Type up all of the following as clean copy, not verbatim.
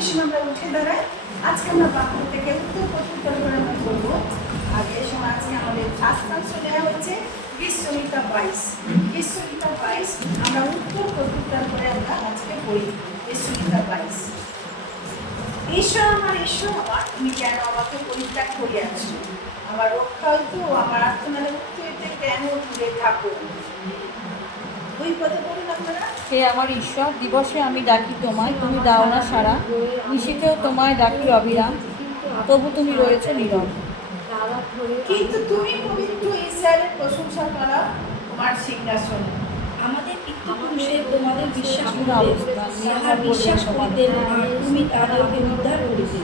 Station আমরা উঠে দাঁড়াই। আজকে আমরা বাক্য থেকে উত্তর প্রত্যুত্তর করে আমরা বলবো। আগে সময় আজকে আমাদের শাস্ত্রাংশ নেওয়া হয়েছে বিশ্বগীতা 22। বিশ্বগীতা 22 আমরা উত্তর প্রত্যুত্তর করে আমরা আজকে পড়ি। বিশ্বগীতা 22। ঈশ্বর আমার, ঈশ্বর আমার, তুমি কেন আমাকে পরিত্যাগ করিয়াছ? আমার রক্ষা হইতো, আমার আত্মনাদের মুক্তি হইতে কেন দূরে থাকো? দুই পদে পড়ুন আপনারা। হে আমার ঈশ্বর, দিবসে আমি ডাকি তোমায়, তুমি দাও না সাড়া। নিশীথেও তোমায় ডাকি অবিরাম, তবু তুমি রয়েছো নীরব। কিন্তু তুমি পবিত্র ইসরায়েলের প্রশংসা করা তোমার সিংহাসন। আমাদের পিতৃপুরুষের তোমাদের বিশ্বাস তাহার বিশ্বাস করিতেন, আর তুমি তাদেরকে উদ্ধার করিতে।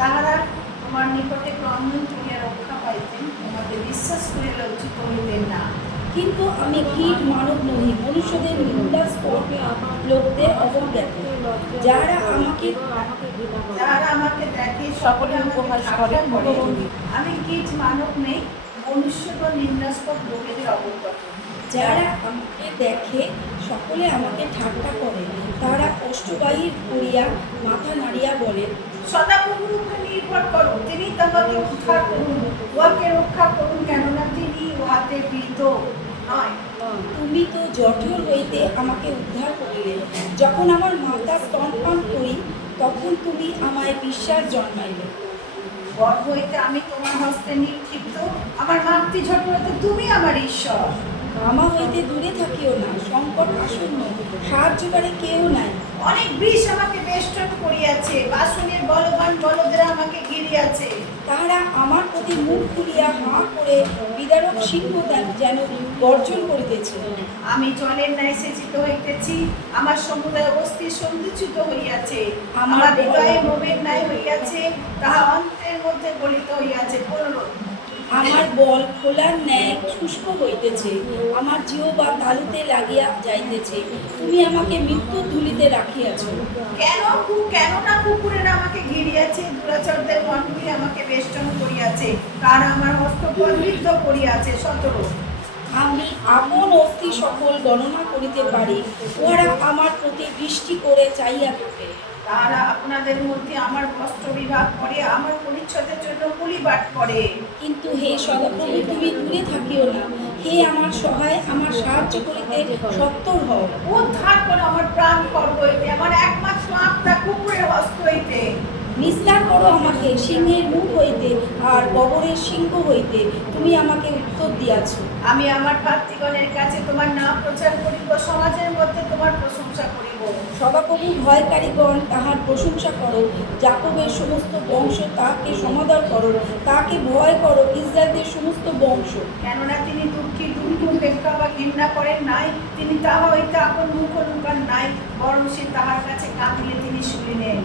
তাহারা তোমার নিকটে ক্রন্দন করিয়া রক্ষা পাইতেন, তোমাদের বিশ্বাস করিয়া লজ্জিত হইতেন না। কিন্তু আমি কীট মানব নহি, মনুষ্যদের নিন্দাস্পদ লোকদের অবজ্ঞাত, যারা আমাকে দেখে সকলে উপহাস করে। আমি কীট মানব নেই, মনুষ্য বা নিন্দাস্পদ লোকেদের অবজ্ঞাত। যারা আমাকে দেখে সকলে আমাকে ঠাট্টা করে, তারা অষ্টবাহির করিয়া মাথা নাড়িয়া বলে, সদাপ্রভুর উপর নির্ভর করো, তিনি তোমাকে উদ্ধার করুন, উহাকে রক্ষা করুন, কেননা তিনি উহাতে ভীত নয়। তুমি তো জঠর হইতে আমাকে উদ্ধার করিলে, যখন আমার মাতা স্তনপান করি, তখন তুমি আমায় বিশ্বাস জন্মাইলে। গর্ভ হইতে আমি তোমার হস্তে নিক্ষিপ্ত, আমার মাতৃঝট হইতে তুমি আমার ঈশ্বর। আমা হইতে দূরে থাকিও না, সংকট আসন্ন, সাহায্যকারী কেউ নাই। অনেক বিষ আমাকে বেষ্টন করিয়াছে, বাসনের বলবান বলদেরা আমাকে ঘিরিয়াছে। তাহারা আমার প্রতি মুখ খুলিয়া হাঁ করে বিদারক সিংহ যেন গর্জন করিতেছে। আমি জলের ন্যায় সেচিত হইতেছি, আমার সমুদায় অস্থি সন্ধিচ্যুত হইয়াছে। আমার হৃদয়ে মোমের ন্যায় হইয়াছে, তাহা অন্তের মধ্যে গলিত হইয়াছে। আমার বল খোলার ন্যায় শুষ্ক হইতেছে, আমার জিহ্বা তালুতে লাগিয়া যাইতেছে। তুমি আমাকে মৃত্যুর ধূলিতে রাখিয়াছ। কেন না কুকুরেরা আমাকে ঘিরিয়াছে, দুরাচারদের মণ্ডলী আমাকে বেষ্টন করিয়াছে, তারা আমার হস্তপদ বিদ্ধ করিয়াছে। 17। আমি আপন অস্থি সকল গণনা করিতে পারি, ওরা আমার প্রতি দৃষ্টি করে চাইয়া থাকে। তারা আপনাদের মধ্যে আমার বস্ত্র বিভাগ করে, আমার পরিচ্ছদের জন্য কুলিবাট করে। কিন্তু হে সদাপ্রভু, তুমি দূরে থাকিও না। হে আমার সহায়, আমার সাহায্য করিতে সত্তর হও। উদ্ধার করো আমার প্রাণ খড়গ হইতে, আমার একমাত্র আত্মা কুকুরের হস্ত হইতে। নিস্তার করো আমাকে সিংহের মুখ হইতে, আর কবরের সিংহ হইতে তুমি আমাকে উত্তর দিয়াছ। আমি আমার ভাতৃগণের কাছে তোমার নাম প্রচার করিব, সমাজের মধ্যে তোমার প্রশংসা করিব। সদাপ্রভু ভয়কারীগণ তাহার প্রশংসা করো, যাকবের সমস্ত বংশ তাহাকে সমাদর করো। তাকে ভয় করো, ইসরায়েলদের সমস্ত বংশ। কেননা তিনি দুঃখী দুঃখ উপেক্ষা বা ঘৃণা করেন নাই, তিনি তাহা হইতে আপন মুখ লুকান নাই, বরং সে তাহার কাছে কাঁদিলে তিনি শুনিলেন।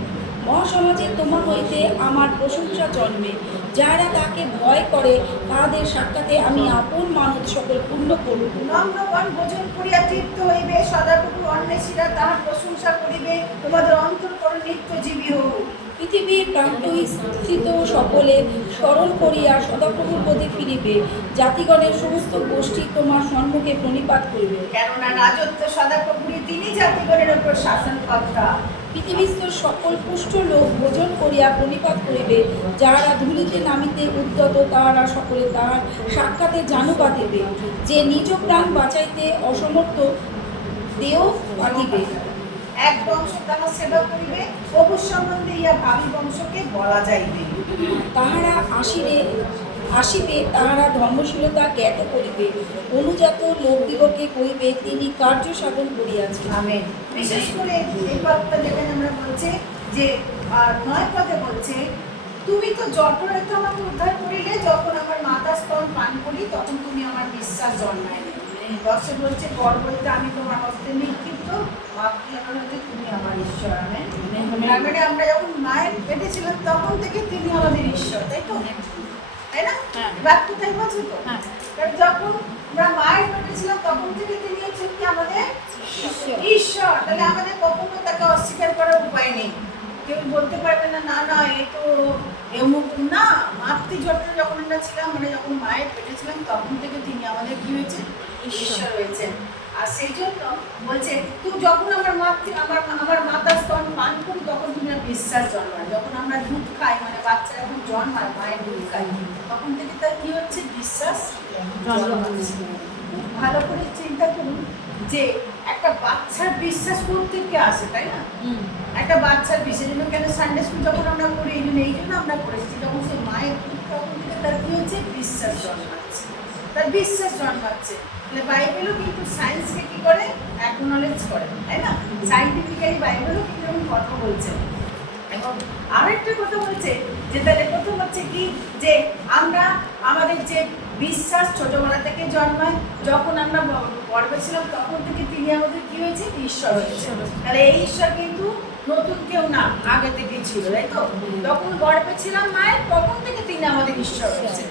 মহাসমাজে তোমার হইতে আমার প্রশংসা জন্মে, যারা তাকে ভয় করে তাহাদের সাক্ষাতে আমি আপন মানত সকল পূর্ণ করব। নম্রগণ ভোজন করিয়া তৃপ্ত হইবে, সদাপ্রভু অন্বেষীরা তাহার প্রশংসা করিবে। তোমাদের অন্তঃকরণ নিত্যজীবী হোক। পৃথিবীর প্রান্তস্থিত সকলে স্মরণ করিয়া সদাপ্রভুর প্রতি ফিরিবে, জাতিগণের সমস্ত গোষ্ঠী তোমার সম্মুখে প্রণিপাত করিবে। কেননা রাজত্ব সদাপ্রভুরই, তিনি জাতিগণের উপর শাসনকর্তা। পৃথিবীস্থ সকল পুষ্ট লোক ভোজন করিয়া প্রণিপাত করিবে, যাহারা ধূলিতে নামিতে উদ্যত তাহারা সকলে তাহার সাক্ষাতে জানু পাতিবে। যে নিজ প্রাণ বাঁচাইতে অসমর্থ দেহ পাতিবে। এক বংশ তাহার সেবা করিবে, প্রভু সম্বন্ধে ইয়া ভাবি বংশকে বলা যাইবে। তাহারা আসিবে, তাহারা ধর্মশীলতা জ্ঞাত করিবে, অনুজাত লোকদিগকে কইবে তিনি কার্য সাধন করিয়াছেন। আমেন। বিশেষ করে এই বাক্যটা যেখানে আমরা বলছে যে 9 পদে বলছে, তুমি তো জঠরে তো আমাকে উদ্ধার করিলে, যখন আমার মাতা স্তন পান করি, তখন তুমি আমার বিশ্বাস জন্মাইলে। 10 বলছে, গর্ভ হইতে আমি তোমার হস্তে নিক্ষিপ্ত, মাতৃগণ হইতে তুমি আমার ঈশ্বর। আমেন। মানে আমরা যখন মায়ের পেটে ছিলাম তখন থেকে তিনি আমাদের ঈশ্বর, তাই তো? তাই না? বাক্য তাই বলছে তো? যখন আমরা মায়ের পেটে ছিলাম তখন থেকে তিনি হচ্ছেন কি আমাদের ঈশ্বর। তাহলে আমাদের কখনো তাকে অস্বীকার করার উপায় নেই। কেউ বলতে পারবে না, না না এ তো এমুক না। মাতৃজঠরে যখন আমরা ছিলাম, মানে যখন মায়ের পেটে ছিলাম, তখন থেকে তিনি আমাদের কি হয়েছেন? ঈশ্বর হয়েছেন। আর সেই জন্য বলছে, তুই যখন আমার মাতা স্তন পান করি, তখন তুমি বিশ্বাস জন্মায়। যখন আমরা দুধ খাই, মানে বাচ্চা যখন জন্মায় মায়ের দুধ খাই, তখন থেকে তার কি হচ্ছে? বিশ্বাস জন্মাচ্ছে। খুব ভালো করে চিন্তা করুন যে একটা বাচ্চার বিশ্বাস থেকে আসে, তাই না? একটা বাচ্চার বিশ্বাস জন্য কেন সানডে স্কুল যখন আমরা করি, এই জন্য আমরা করেছি, যখন সে মায়ের দুধ তখন থেকে তার কি হচ্ছে? বিশ্বাস জন্মাচ্ছে, তার বিশ্বাস জন্মাচ্ছে। তাহলে বাইবেলও কিন্তু সায়েন্সকে কি করে? অ্যাকনোলেজ করে, তাই না? সায়েন্টিফিক্যালি বাইবেলও কিন্তু এরকম কথা বলছে। এবং আরেকটা কথা বলছে যে তাহলে প্রথম হচ্ছে কি, যে আমরা আমাদের যে বিশ্বাস ছোটবেলা থেকে জন্মায়, যখন আমরা গর্ভে ছিলাম তখন থেকে তিনি আমাদের কি হয়েছে? ঈশ্বর হয়েছে। তাহলে এই ঈশ্বর কিন্তু নতুন কেউ না, আগে থেকে ছিল, তাই তো? যখন গর্ভে ছিলাম মায়ের, তখন থেকে তিনি আমাদের ঈশ্বর হয়েছে।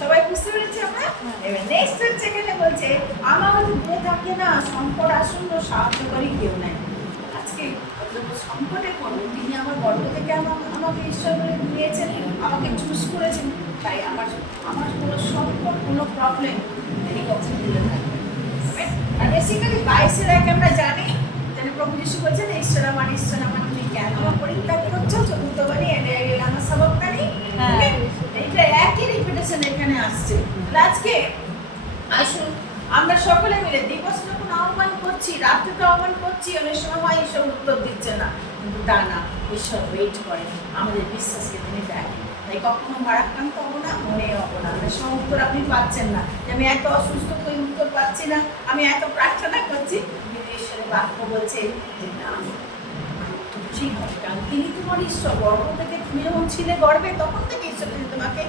সবাই বুঝতে পেরেছি আমরা? এবার নেক্সট হচ্ছে এখানে বলছে, আমাদের দূরে থাকে না, সংকট আসন্ন সাহায্যকারী কেউ নাই। আজকে সংকটে পড়বো, তিনি আমার গর্ভ থেকে আমাকে ঈশ্বর বলে নিয়েছেন, আমাকে চুজ করেছেন, তাই আমার কোনো সংকট, কোনো প্রবলেম তিনি কখন দিলে থাকবেন। আর বেসিক্যালি 22-1 আমরা জানি, যেন প্রভু যিশু বলছেন, ঈশ্বর আমার তুমি কেন পরিত্যাগ করছো? চতুর্থ বাণী আমার সবকটানি, এইটা একই রিপিটেশন এখানে আসছে। আজকে আসুন আমরা সকলে মিলে দিবস যখন আহ্বান করছি, রাত্রে তো আহ্বান করছি, অনেক সময় হয় ঈশ্বর উত্তর দিচ্ছে না, কিন্তু তা না, ঈশ্বর ওয়েট করে, আমাদের বিশ্বাসকে তিনি দেখেন। তাই কখনো ভারাক্রান্ত হবো না, মনে হবো না। অনেক সময় উত্তর আপনি পাচ্ছেন না, যে আমি এত অসুস্থ হয়ে উত্তর পাচ্ছি না, আমি এত প্রার্থনা করছি, কিন্তু ঈশ্বরের বাক্য বলছে যে না, ঠিক হবে, কারণ তিনি তোমার ঈশ্বর। গর্ভ থেকে তুমি যখন ছিলে গর্বে, তখন থেকে ঈশ্বর তিনি তোমাকে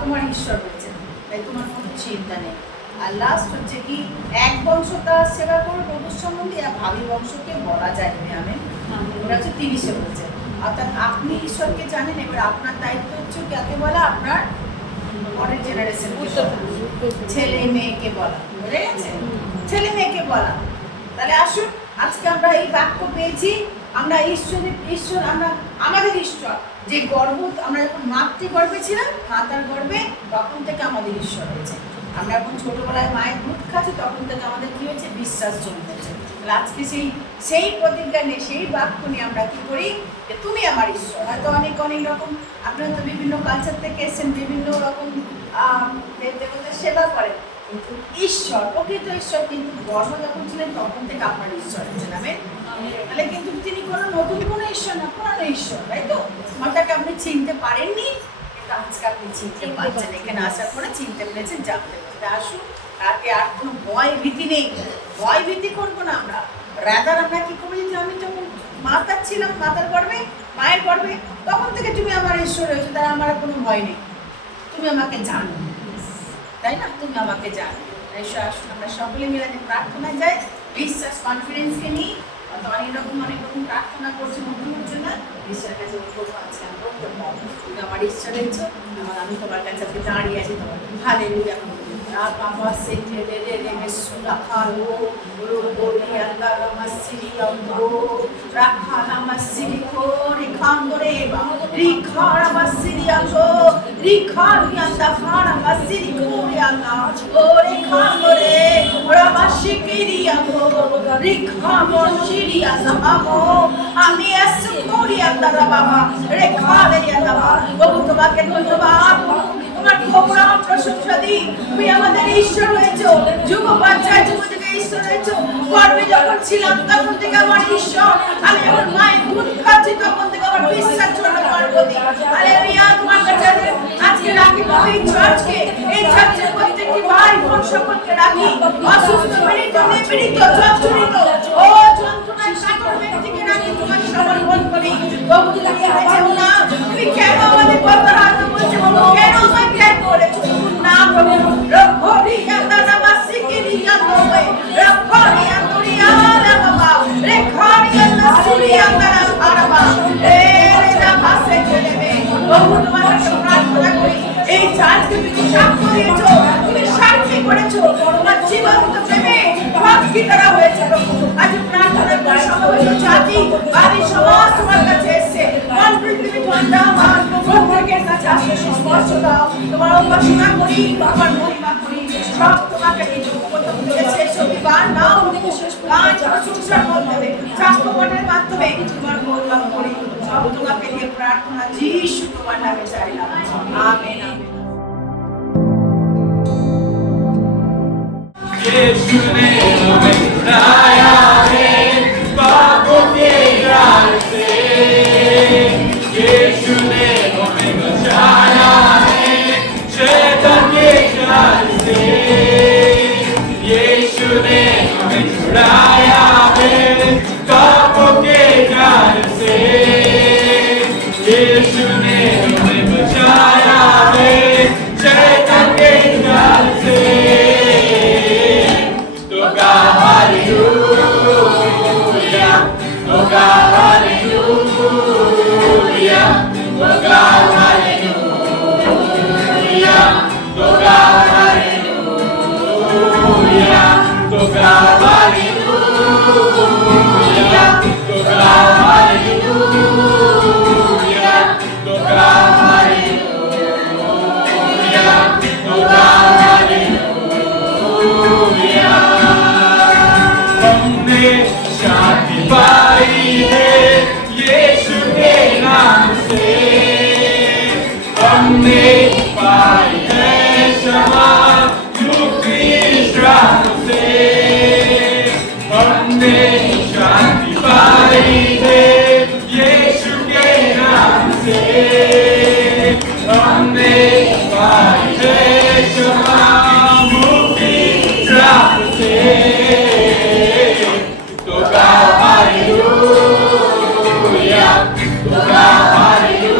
তোমার ঈশ্বর হয়েছে, তাই তোমার কোনো চিন্তা নেই। আর লাস্ট হচ্ছে কি, এক বংশ তার সেবা করো প্রভুর সম্বন্ধে, আর ভাবি বংশকে বলা যায় না। আমি ওরা হচ্ছে 30-এ বলছে, অর্থাৎ আপনি ঈশ্বরকে জানেন, এবার আপনার দায়িত্ব হচ্ছে কাকে বলা? আপনার পরের জেনারেশন, ছেলে মেয়েকে বলা, বুঝে গেছে? ছেলে মেয়েকে বলা। তাহলে আসুন আজকে আমরা এই বাক্য পেয়েছি, আমরা ঈশ্বর আমরা আমাদের ঈশ্বর, যে গর্ভ আমরা যখন মাতৃগর্ভে ছিলাম, মাতার গর্ভে, তখন থেকে আমাদের ঈশ্বর হয়েছে। আমরা যখন ছোটবেলায় মায়ের দুধ খাচ্ছি, তখন থেকে আমাদের কি হয়েছে? বিশ্বাস জন্মেছে। তাহলে আজকে সেই প্রতিজ্ঞা নিয়ে, সেই বাক্য নিয়ে আমরা কি করি? যে তুমি আমার ঈশ্বর। হয়তো অনেক রকম, আপনারা তো বিভিন্ন কালচার থেকে এসেছেন, বিভিন্ন রকম দেবতার সেবা করেন, কিন্তু ঈশ্বর, প্রকৃত ঈশ্বর কিন্তু গর্ভ যখন ছিলেন তখন থেকে আপনার ঈশ্বর হয়েছে নামে। তাহলে কিন্তু তিনি কোনো নতুন কোনো ঈশ্বর না, পুরানো ঈশ্বর, তাই তো? মাতাকে আপনি চিনতে পারেননি, কিন্তু আজকে আপনি চিনতে পারছেন, এখানে আসার পরে চিনতে পেরেছেন, জানতে পেরেছেন। আসুন, তাতে আর কোনো ভয় ভীতি নেই, ভয় ভীতি করবো না আমরা। রাদার আমরা কি করবো, যে আমি যখন মাতার ছিলাম, মাতার গর্ভে, মায়ের গর্ভে, তখন থেকে তুমি আমার ঈশ্বর হয়েছো, তাই আমার কোনো ভয় নেই, তুমি আমাকে জানো, তাই না? তুমি আমাকে জানো। আসুন আমরা সকলে মিলে প্রার্থনায় যাই, বিশ্বাস কনফিডেন্সকে নিই। অনেক রকম প্রার্থনা করছি মধ্যমর জন্য, ঈশ্বরের কাছে বলবো, আজকে আমি করতে পারবো, তুমি আমার ঈশ্বর হয়েছো, আমি তোমার কাছে আজকে দাঁড়িয়ে আছি, তোমার hallelujah. Baba sente de mesura kalo rogori anda ramasiri ando rakhala masiri ko rikandore ba rikhara masiri ando rikhari anda khara masiri ko anda o rikandore ramashikiri ando rikhamo shiri asamo ami asukori anda baba rekhale anda ba বাবু তোমাকে ধন্যবাদ, তোমার গোপরা প্রশংসা দিই। তুমি আমাদের ঈশ্বর হয়েছো, যুগ পর্যায়ে যুগ থেকে ঈশ্বর হয়েছো। গর্ভে যখন ছিলাম তখন থেকে আমার ঈশ্বর, আমি যখন মায়ের দুধ খাচ্ছি তখন থেকে আমার বিশ্বাস জন্য তোমার প্রতি। হালেলুয়া, তোমার কাছে আজকে রাখি এই চার্চকে, এই চার্চের প্রত্যেকটি ভাই বোন সকলকে রাখি, অসুস্থ পীড়িত নিপীড়িত জর্জরিত ও যন্ত্রণায় কাতর ব্যক্তিকে রাখি, তোমার সমর্পণ করি। প্রভু তুমি হয়েছো না, তুমি কেন আমাদের কথা রাখতে বলছো, কেন আমায় ত্যাগ করেছো না প্রভু? রক্ষরি আন্দা মাসিকিরি আন্দা রক্ষরি আন্দুরিয়া বাবা রেখারি আন্দা সুরি আন্দা আরাবা রে মাসে চলেবে। প্রভু তোমার কাছে প্রার্থনা করি, এই চার্চকে তুমি সাক্ষ্য দিয়েছো, তুমি সাক্ষী করেছো, তোমার জীবন্ত প্রেমে ভক্তি করা হয়েছে। প্রভু আজ প্রার্থনা করি, সমস্ত জাতি বাড়ি সমাজ তোমার কাছে এসে মন পৃথিবী ঠান্ডা আমার প্রত্যেকের কাছে আসে স্পর্শ দাও। তোমার উপাসনা করি, তোমার মহিমা করি, সব তোমাকে বিবান নাও, গান প্রশংসার মাধ্যমে সাক্ষ্যপটের মাধ্যমে তোমার মহিমা করি। সব তোমাকে দিয়ে প্রার্থনা যিশু তোমার নামে চাইলাম, আমেন আমেন। यीशु ने हमें छुड़ाया है पापों के जाल से, यीशु ने हमें बचाया है शैतान के जाल से, यीशु ने हमें छुड़ाया है पापों के जाल से, यीशु ने हमें बचाया है शैतान के जाल से। Hallelujah, oh God, hallelujah, oh God, hallelujah, oh God, hallelujah, oh God, hallelujah, oh God, hallelujah, oh God, hallelujah, oh God, hallelujah. हमने शांति पाई है यीशु के नाम से, हमने पाई है क्षमा मुक्ति श्राप से, हमने शांति पाई है यीशु के नाम से, हमने पाई है क्षमा मुक्ति श्राप से। तो गाओ हालेलुया, तो गाओ हालेलुया,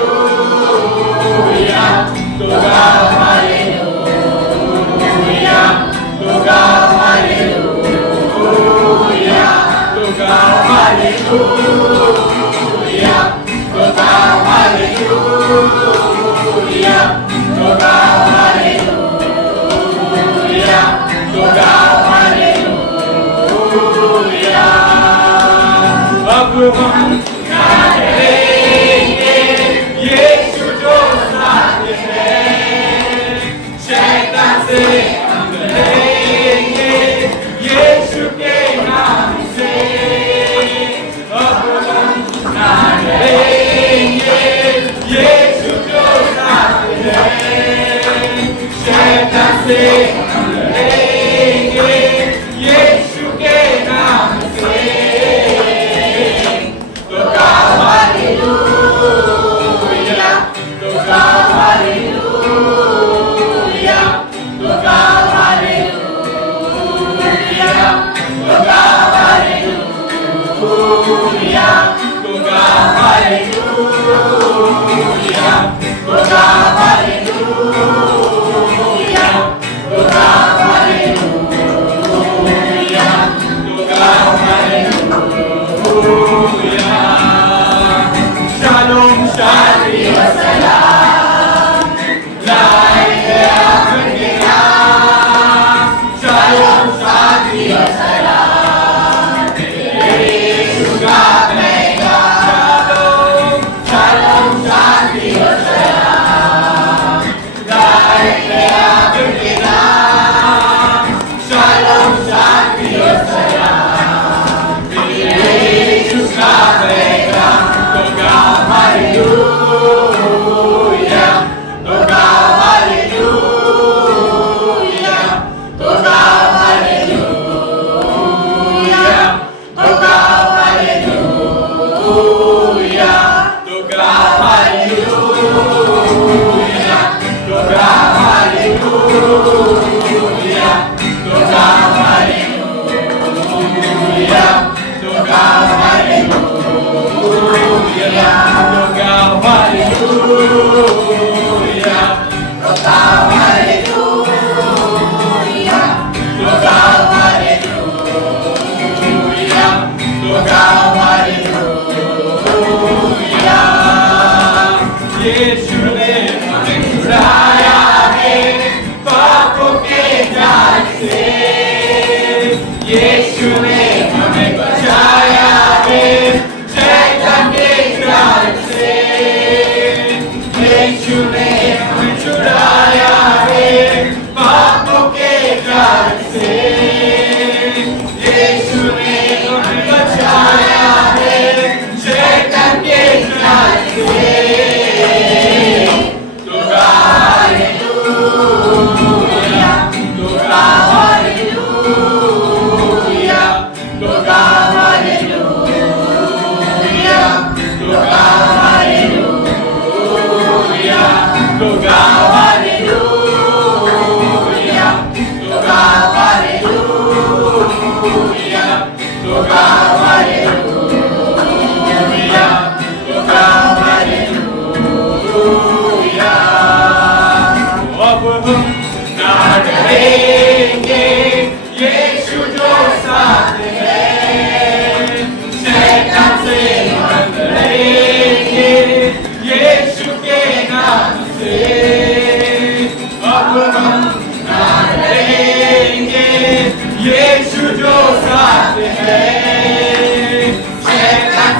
तो गाओ हालेलुया, तो गाओ हालेलुया, तो गाओ हालेलुया, तो गाओ हालेलुया, तो गाओ हालेलुया, तो गाओ हालेलुया। अब हम क्या करेंगे यीशु जो साथ है, शैतान से हम लड़ेंगे यीशु के नाम से, अब हम क्या करेंगे यीशु जो साथ है, शैतान से हम लड़ेंगे यीशु के नाम से। तो गाओ हालेलुया, तो गाओ हालेलुया, तो गाओ हालेलुया, तो गाओ हालेलुया, तो गाओ हालेलुया, तो गाओ हालेलुया, तो गाओ हालेलुया, तो गाओ हालेलुया। Shalom, शांति और सलाम लाए आपके नाम, Shalom, शांति और सलाम यीशु का पैगाम, Shalom, शांति और सलाम लाए आपके नाम, Shalom, शांति और सलाम यीशु का पैगाम। तो गाओ हालेलुया, तो गाओ हालेलुया, तो गाओ हालेलुया, तो गाओ हालेलुया, तो गाओ हालेलुया, तो गाओ हालेलुया, तो गाओ हालेलुया, तो गाओ हालेलुया, तो गाओ हालेलुया, तो गाओ हालेलुया, तो गाओ हालेलुया, तो गाओ हालेलुया,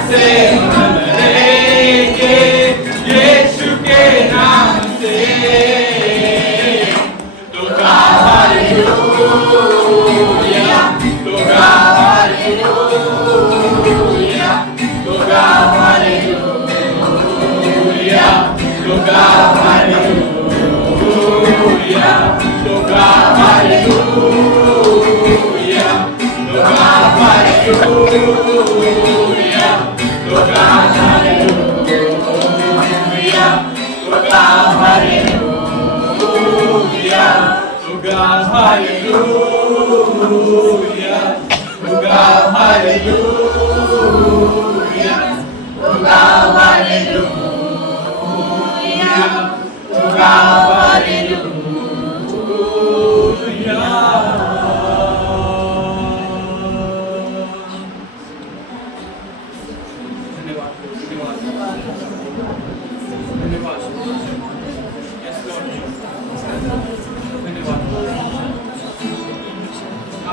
से मन लेके यीशु के नाम से तो गा हालेलुया तो गा हालेलुया तो गा हालेलुया तो गा हालेलुया तो गा हालेलुया तो गा हालेलुया तो गा हालेलुया तो गा हालेलुया तो गा हालेलुया तो गा हालेलुया तो गा हालेलुया तो गा हालेलुया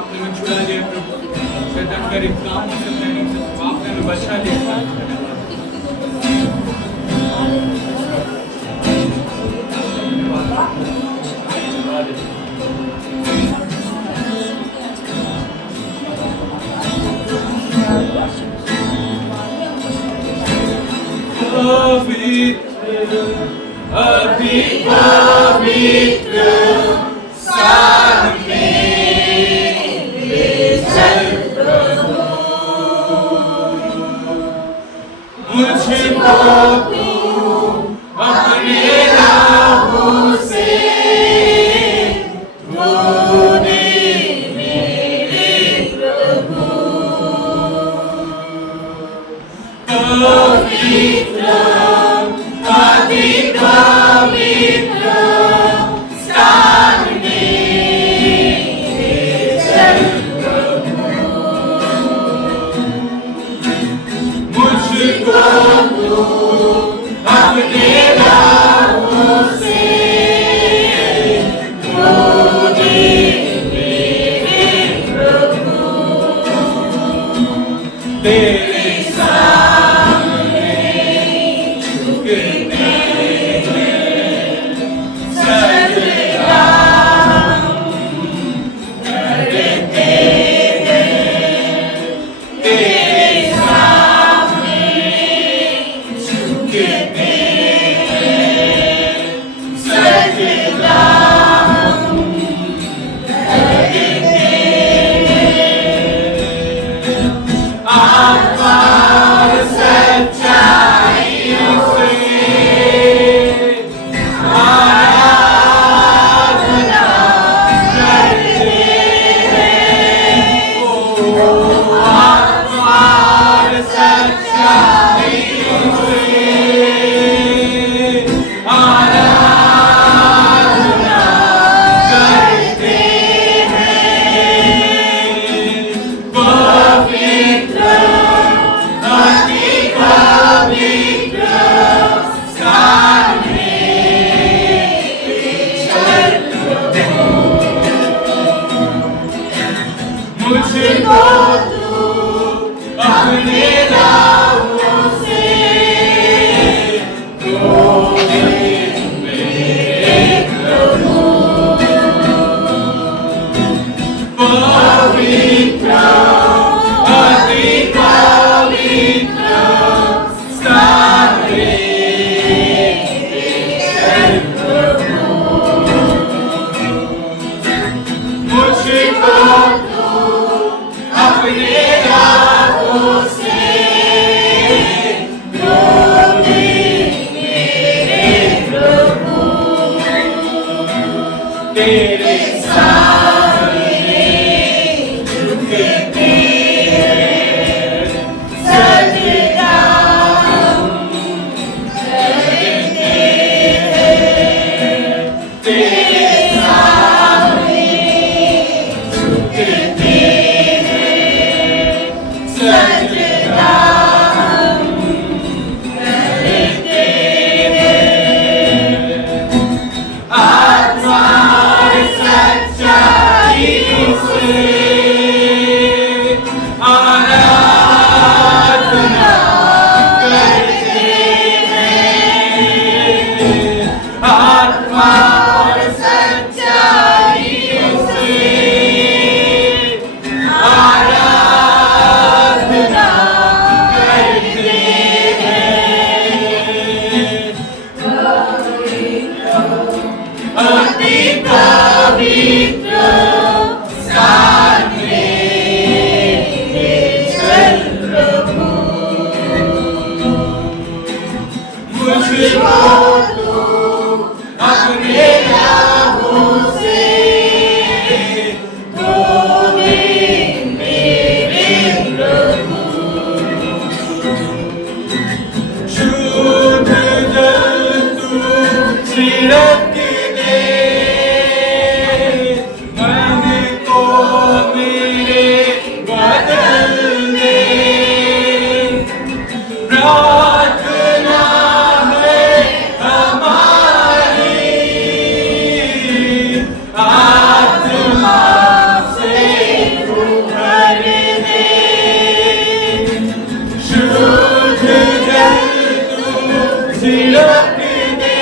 आपने हमें छुड़ा दिया प्रभु शैतान का काम हो सकता नहीं सकता आपने हमें बचा दिया अति पवित्र स्थान मुझको तू अपने राहों से धोने मेरे प्रभु पवित्र अति पवित्र स्थान में चल प्रभु मुझको अपने राहों से धोने मेरे प्रभु तेरे सामने प्रार्थना है हमारी आत्मा से तू भर दे, शुद्ध जल तू छिड़क दे,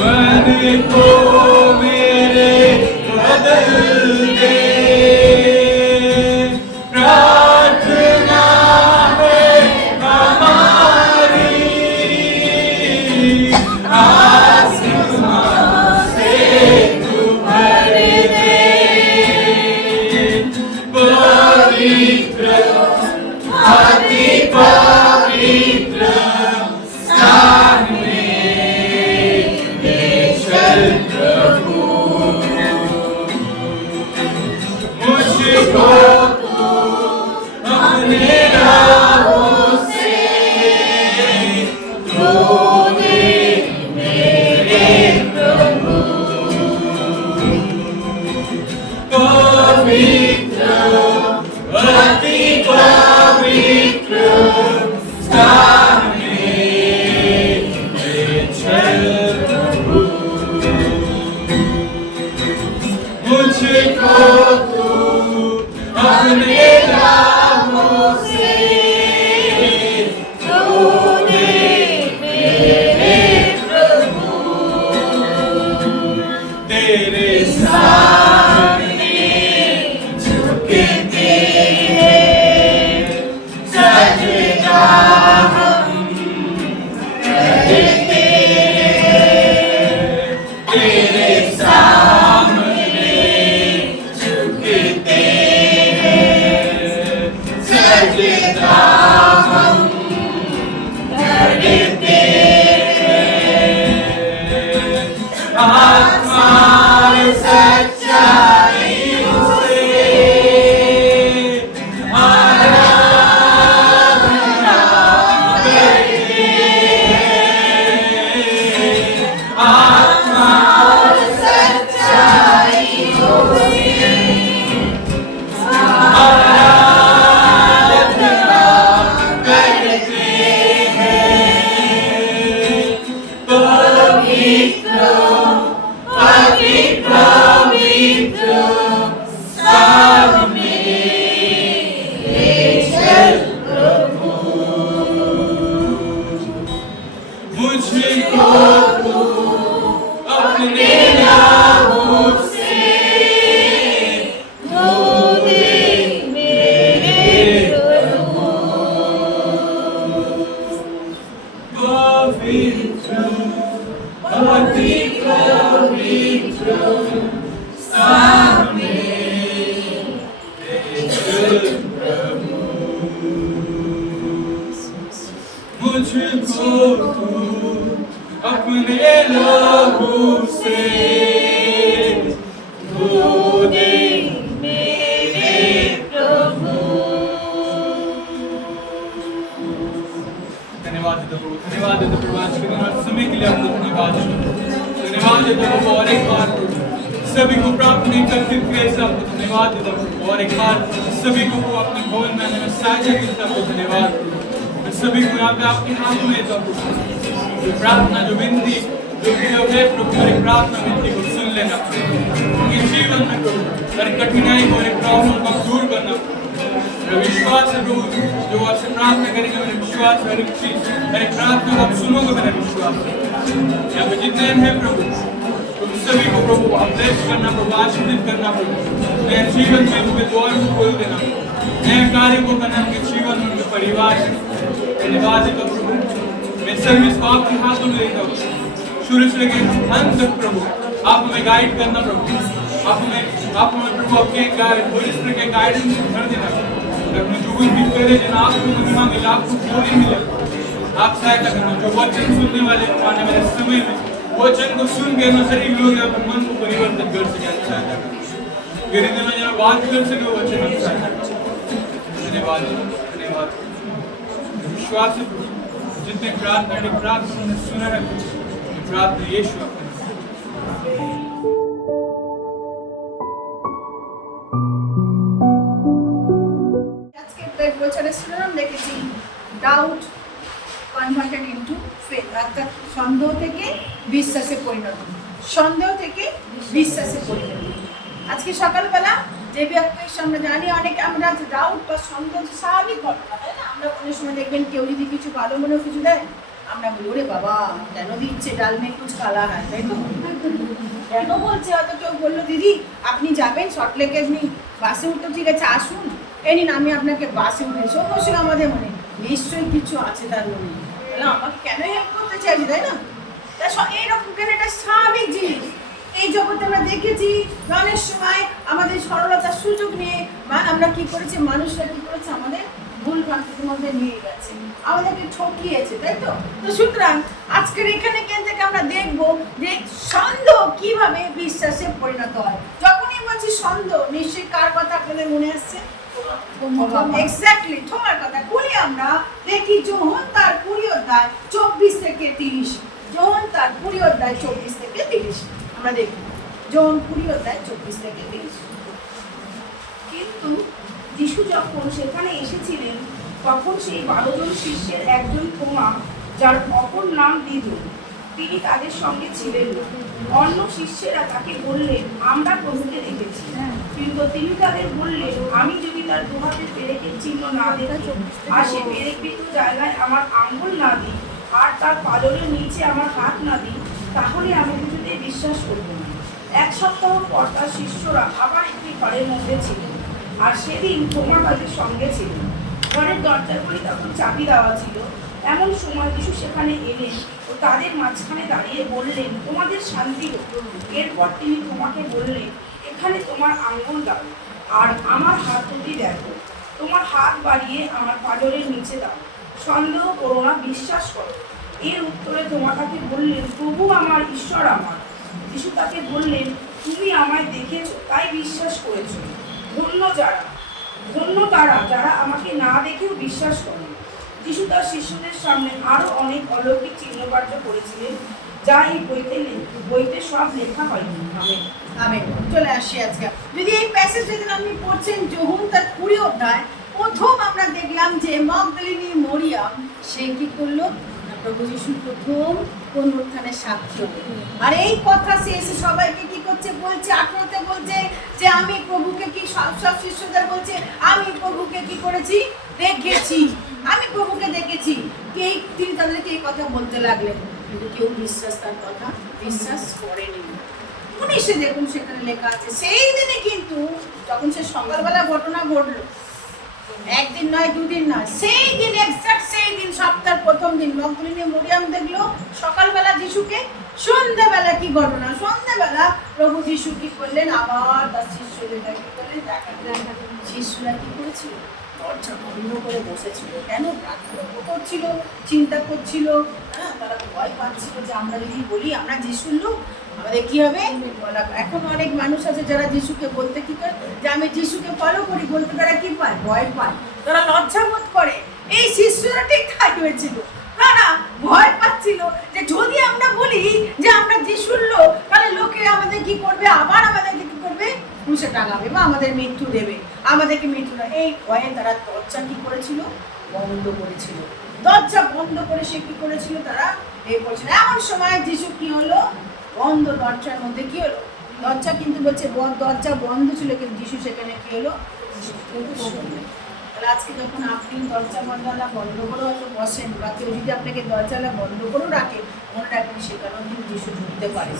मन को मेरे बदल दे। प्रार्थना है हमारी आसमां से तू भर दे, पवित्र अति पवित्र स्थान में चल प्रभु, मुझको अपने राहों से धो दे मेरे प्रभु, पवित्र अति पवित्र स्थान में चल प्रभु, मुझको तू अपने राहों से धो दे मेरे प्रभु, तेरे सामने झुकते हैं सजदा हम करते हैं, तेरे सामने झुकते हैं सजदा हम करते हैं, आत्मा सच्चाई से आराधना करते हैं, आत्मा सच्चाई से आराधना करते हैं, पवित्र अति पवित्र स्थान में चल प्रभु, मुझको तू अपने राहों से धो दे मेरे प्रभु, पवित्र अति पवित्र स्थान में चल प्रभु, मुझको तू अपने लहू से धो दे मेरे प्रभु। धन्यवाद देता प्रभु, धन्यवाद देता प्रभु, आज के दिन और समय के लिए आपको धन्यवाद देता, धन्यवाद देता प्रभु। और एक बार सभी को प्राप्त नहीं करते थे, आपको धन्यवाद देता प्रभु। और एक बार सभी को अपने भवन में साझा करता आपको धन्यवाद, सभी को यहाँ पे आपके हाथों में देता प्रभु। जो प्रार्थना, जो विनती, जो लोग है प्रभु, हमारी प्रार्थना विनती को सुन लेना, उनके जीवन में प्रभु हर कठिनाई को, हर प्रॉब्लम को दूर करना। मेरा विश्वास है प्रभु, जो आपसे प्रार्थना करेंगे, मेरा विश्वास हर एक चीज, हर एक प्रार्थना को आप सुनोगे, मेरा विश्वास है। यहाँ पे जितने हैं प्रभु, तुम सभी को प्रभु आप ब्लेस करना प्रभु, आशीर्वादित करना प्रभु, नए जीवन में उनके द्वार को खोल देना, नए कार्य को करना उनके जीवन में, उनके परिवार में। धन्यवाद देता प्रभु, मैं सर्विस को आपके हाथों में देता हूँ, शुरू से लेकर अंत तक प्रभु आप हमें गाइड करना प्रभु, आप हमें प्रभु आपके होली स्पिरिट के गाइडेंस भर देना, अपने जो कुछ भी करे जन आपको महिमा मिले, आपको glory मिले, आप सहायता करना। जो वचन सुनने वाले आने वाले समय में वचन को सुन के ना हर एक लोग अपने मन को परिवर्तित कर सके, सहायता करना। हृदय में जब बात कर सके वचन हम सहायता करना। धन्यवाद धन्यवाद, विश्वास है जितने प्रार्थना उन्होंने सुना है, प्रार्थना यीशु আজকে প্রচারের শিরোনাম দেখেছি ডাউট কনভার্টেড ইনটু ফেথ, অর্থাৎ সন্দেহ থেকে বিশ্বাসে পরিণত, সন্দেহ থেকে বিশ্বাসে পরিণত। আজকে সকালবেলা যে ব্যক্তির সামনে জানি অনেকে আমরা ডাউট বা সন্দেহ স্বাভাবিক ঘটনা, তাই না? আমরা কোনো সময় দেখবেন কেউ যদি কিছু ভালো মনে কিছু দেয়, আমরা বলি ওরে বাবা কেন দিচ্ছে, ডাল মে কুছ কালা হয়, তাই তো? কেন বলছে? হয়তো কেউ বললো দিদি আপনি যাবেন সল্টলেকে, আপনি বাসে উঠতে, ঠিক আছে আসুন, এই নিন আমি আপনাকে বাসে উঠেছি। অবশ্যই আমাদের মনে নিশ্চয়ই কিছু আছে তার মনে, তাহলে আমাকে কেন হেল্প করতে চাইছি, তাই না? এইরকম কেন, এটা স্বাভাবিক জিনিস। এই জগতে আমরা দেখেছি অনেক সময় আমাদের সরলতার সুযোগ নিয়ে আমরা কি করেছি, মানুষরা কি করেছে, আমাদের ভুল ভ্রান্তির মধ্যে নিয়ে গেছে, আমাদেরকে ঠকিয়েছে, তাই তো? তো সুতরাং আজকের এখানে থেকে আমরা দেখবো যে সন্দেহ কিভাবে বিশ্বাসে পরিণত হয়। যখনই বলছি সন্দেহ, নিশ্চয়ই কার কথা আপনাদের মনে আসছে? এক্স্যাক্টলি তোমার কথা। খুলি আমরা দেখি যোহন তার 20 অধ্যায় 24 থেকে 30। যোহন তার 20 অধ্যায় 24 থেকে 30 আমরা দেখি। যোহন 20 অধ্যায় 24 থেকে 30। কিন্তু যিশু যখন সেখানে এসেছিলেন তখন সেই 12 জন শিষ্যের একজন থোমা, যার অপর নাম দিদুম, তিনি তাদের সঙ্গে ছিলেন না। অন্য শিষ্যেরা তাকে বললেন, আমরা প্রভুকে দেখেছি। কিন্তু তিনি তাদের বললেন, আমি যদি তার দুহাতে পেরেকের চিহ্ন না দেখি, আর সে পেরেকবৃত জায়গায় আমার আঙ্গুল না দিই, আর তার পালনের নিচে আমার হাত না দিই, তাহলে আমি কিছুতেই বিশ্বাস করব না। 1 সপ্তাহ পর তার শিষ্যরা আবার একটি ঘরের মধ্যে ছিলেন, আর সেদিন থোমা তাদের সঙ্গে ছিলেন। ঘরের দরজাগুলি তখন চাবি দেওয়া ছিল। এমন সময় যিশু সেখানে এলেন ও তাদের মাঝখানে দাঁড়িয়ে বললেন, তোমাদের শান্তি হোক। এরপর তিনি তোমাকে বললেন, এখানে তোমার আঙ্গুল দাও, আর আমার হাত দুটি দেখো। তোমার হাত বাড়িয়ে আমার পাঁজরের নিচে দাও। সন্দেহ করো না, বিশ্বাস করো। এর উত্তরে তোমা তাকে বললেন, প্রভু আমার, ঈশ্বর আমার। যিশু তাকে বললেন, তুমি আমায় দেখেছো, তাই বিশ্বাস করেছো। ধন্য তারা যারা আমাকে না দেখেও বিশ্বাস করে। যিশু তার শিষ্যদের সামনে আরো অনেক অলৌকিক চিহ্নকার্য করেছিলেন, যা এই বইতে সব লেখা হয়নি। আমেন। আমেন। চলে আসি আজকে। যদি এই প্যাসেজ যদি আপনি পড়ছেন যোহন তার 20 অধ্যায়, প্রথম আমরা দেখলাম যে মগদলিনী মরিয়াম সে কি করলো, প্রভু যিশুর প্রথম পুনরুত্থানের সাক্ষ্য। আর এই কথা সে এসে সবাইকে কি করছে বলছে, 18তে বলছে যে আমি প্রভুকে কি সব শিষ্যদের বলছে আমি প্রভুকে কি করেছি, দেখেছি, আমি প্রভুকে দেখেছি। তিনি তাদেরকে এই কথা বলতে লাগলেন, কিন্তু কেউ তার কথা বিশ্বাস করেনি। 19 দেখুন সেখানে লেখা আছে, সেই দিনে কিন্তু যখন সে সকালবেলা ঘটনা ঘটলো, একদিন নয় দুদিন নয়, সেই দিন এক্সাক্ট সেই দিন সপ্তাহের প্রথম দিন মগদলিনী মরিয়াম দেখলো সকালবেলা যিশুকে। সন্ধ্যাবেলা কি ঘটনা, সন্ধ্যাবেলা প্রভু যিশু কি করলেন, আবার তার শিষ্যদের কি করলেন, দেখা। শিষ্যরা কি করেছিল, দরজা বন্ধ করে বসেছিল। কেন? প্রার্থনা করছিল, চিন্তা করছিল, হ্যাঁ, তারা ভয় পাচ্ছিল যে আমরা যদি বলি আমরা যিশুর লোক, আমাদের কি হবে। এখন অনেক মানুষ আছে যারা যিশুকে বলতে কি করে যে আমি যিশুকে ফলো করি, বলতে তারা কি পায়, ভয় পায়, তারা লজ্জাবোধ করে। এই শিষ্যরা ঠিক তাই হয়েছিল, তারা ভয় পাচ্ছিল যে যদি আমরা বলি যে আমরা যিশুর লোক, তাহলে লোকে আমাদের কি করবে, আবার আমাদেরকে কি করবে, ক্রুশে টাঙাবে বা আমাদের মৃত্যু দেবে, আমাদেরকে মৃত্যু না। এই ভয়ে তারা দরজা কি করেছিল, বন্ধ করেছিল। দরজা বন্ধ করে সে কি করেছিল, তারা এই করেছিল। এমন সময় যিশু কি হলো, বন্ধ দরজার মধ্যে কি হলো, দরজা কিন্তু বলছে দরজা বন্ধ ছিল, কিন্তু যিশু সেখানে কি হলো, আজকে যখন আপনি দরজা জানলা বন্ধ করে হয়তো বসেন, বা কেউ যদি আপনাকে দরজালা বন্ধ করেও রাখে, মনে রাখবেন সেখানেও কিন্তু যিশু ঢুকতে পারে।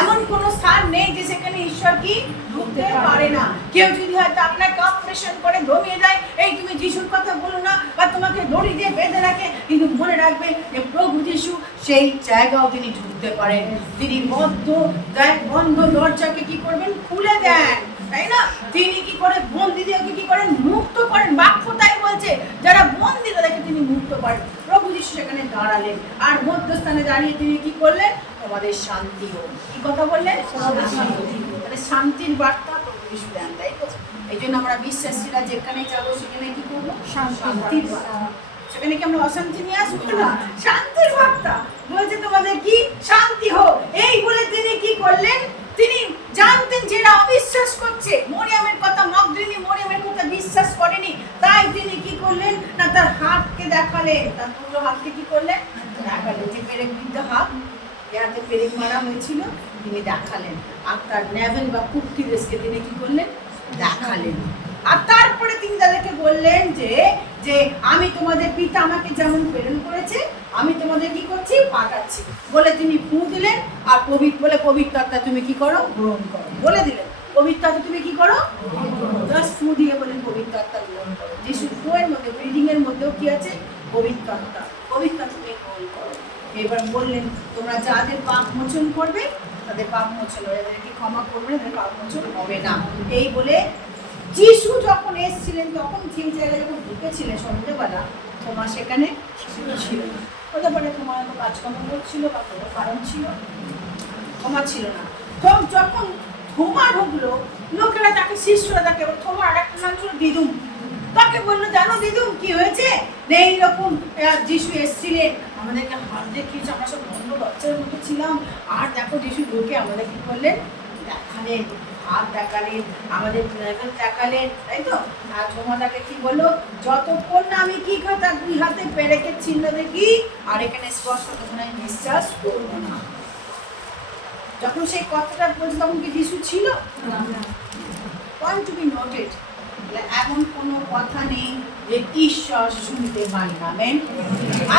এমন কোনো স্থান নেই যে সেখানে ঈশ্বর কি ঢুকতে পারে না। কেউ যদি হয়তো আপনাকে অপারেশন করে ধমিয়ে দেয়, এই তুমি যিশুর কথা বলো না, বা তোমাকে দড়ি দিয়ে বেঁধে রাখে, কিন্তু মনে রাখবে যে প্রভু যিশু সেই জায়গাও তিনি ঢুকতে পারেন। তিনি বন্ধ দরজাকে কি করবেন, খুলে দেন, তাই না? তিনি কি করে বন্দীদেরকে কি করেন, মুক্ত করেন। বাক্য তাই বলছে, যারা বন্দী তাদেরকে তিনি মুক্ত করেন। প্রভু যিশু সেখানে দাঁড়ালেন, আর মধ্যস্থানে দাঁড়িয়ে তিনি কি করলেন, তোমাদের শান্তি হোক। কি কথা বললেন, তোমাদের শান্তি। তাহলে শান্তির বার্তা প্রভু যিশু দেন, তাই তো? এই জন্য আমরা বিশ্বাসীরা যেখানে যাবো সেখানে কি করবো, শান্তির বার্তা। সেখানে কি আমরা অশান্তি নিয়ে আসবো না, শান্তির বার্তা বলছে তোমাদের কি শান্তি হোক। এই বলে তিনি কি করলেন, তিনি জানতেন যে এরা অবিশ্বাস করছে, মরিয়মের কথা, মগদলিনী মরিয়মের কথা বিশ্বাস করেনি, তাই তিনি কি করলেন না তার হাতকে দেখালেন, তার দুটো হাতকে কি করলেন দেখালেন, যে পেরেক বিদ্ধ হাত, যাতে পেরেক মারা হয়েছিল তিনি দেখালেন, আর তার নেভেল বা কুর্তি দেশকে তিনি কি করলেন দেখালেন। আর তারপরে তিনি তাদেরকে বললেন যে যে আমি তোমাদের পিতা আমাকে যেমন প্রেরণ করেছে আমি তোমাদের কি করছি পাঠাচ্ছি বলে তিনি ফু দিলেন, আর পবিত্র আত্মা তুমি কি করো গ্রহণ করো বলে দিলেন, পবিত্র আত্মা তুমি কি করো জাস্ট ফু দিয়ে বলেন পবিত্র আত্মা গ্রহণ করো। যিশু ফুয়ের মধ্যে ব্রিডিং এর মধ্যেও কি আছে পবিত্র আত্মা, পবিত্র আত্মা তুমি গ্রহণ করো। এবার বললেন তোমরা যাদের পাপ মোচন করবে তাদের পাপ মোচন হবে, যাদেরকে ক্ষমা করবে তাদের পাপ মোচন হবে না। এই বলে যিশু যখন এসেছিলেন তখন সেই জায়গায় যখন ঢুকেছিলেন সন্ধ্যেবেলা তোমার সেখানে ছিল না, হতে পারে তোমার তো কাজকর্ম করছিল বা কোনো কারণ ছিল, তোমার ছিল না। তো যখন থোমা ঢুকলো লোকেরা তাকে শিষ্যরা তাকে, থোমার আর একটা নাম ছিল দিদুম, তাকে বললো জানো দিদুম কি হয়েছে, এইরকম যিশু এসেছিলেন আমাদেরকে হাত দেখিয়েছে, আমরা সব বন্ধ বাচ্চার মতো ছিলাম, আর দেখো যিশু ঢুকে আমাদের কি করলেন দেখালেন, হাত দেখালেন, আমাদের দেখালেন, তাই তো। আর তোমাদেরকে কি বললো যতক্ষণ না আমি কি কথা দুই হাতে পেরেকের চিহ্ন দেখি আর এখানে স্পষ্ট তখন আমি বিশ্বাস করবো না। যখন সেই কথাটা বলছে তখন কি যিশু ছিল? পয়েন্ট টু বি নোটেড, এমন কোনো কথা নেই যে ঈশ্বর শুনতে পান না।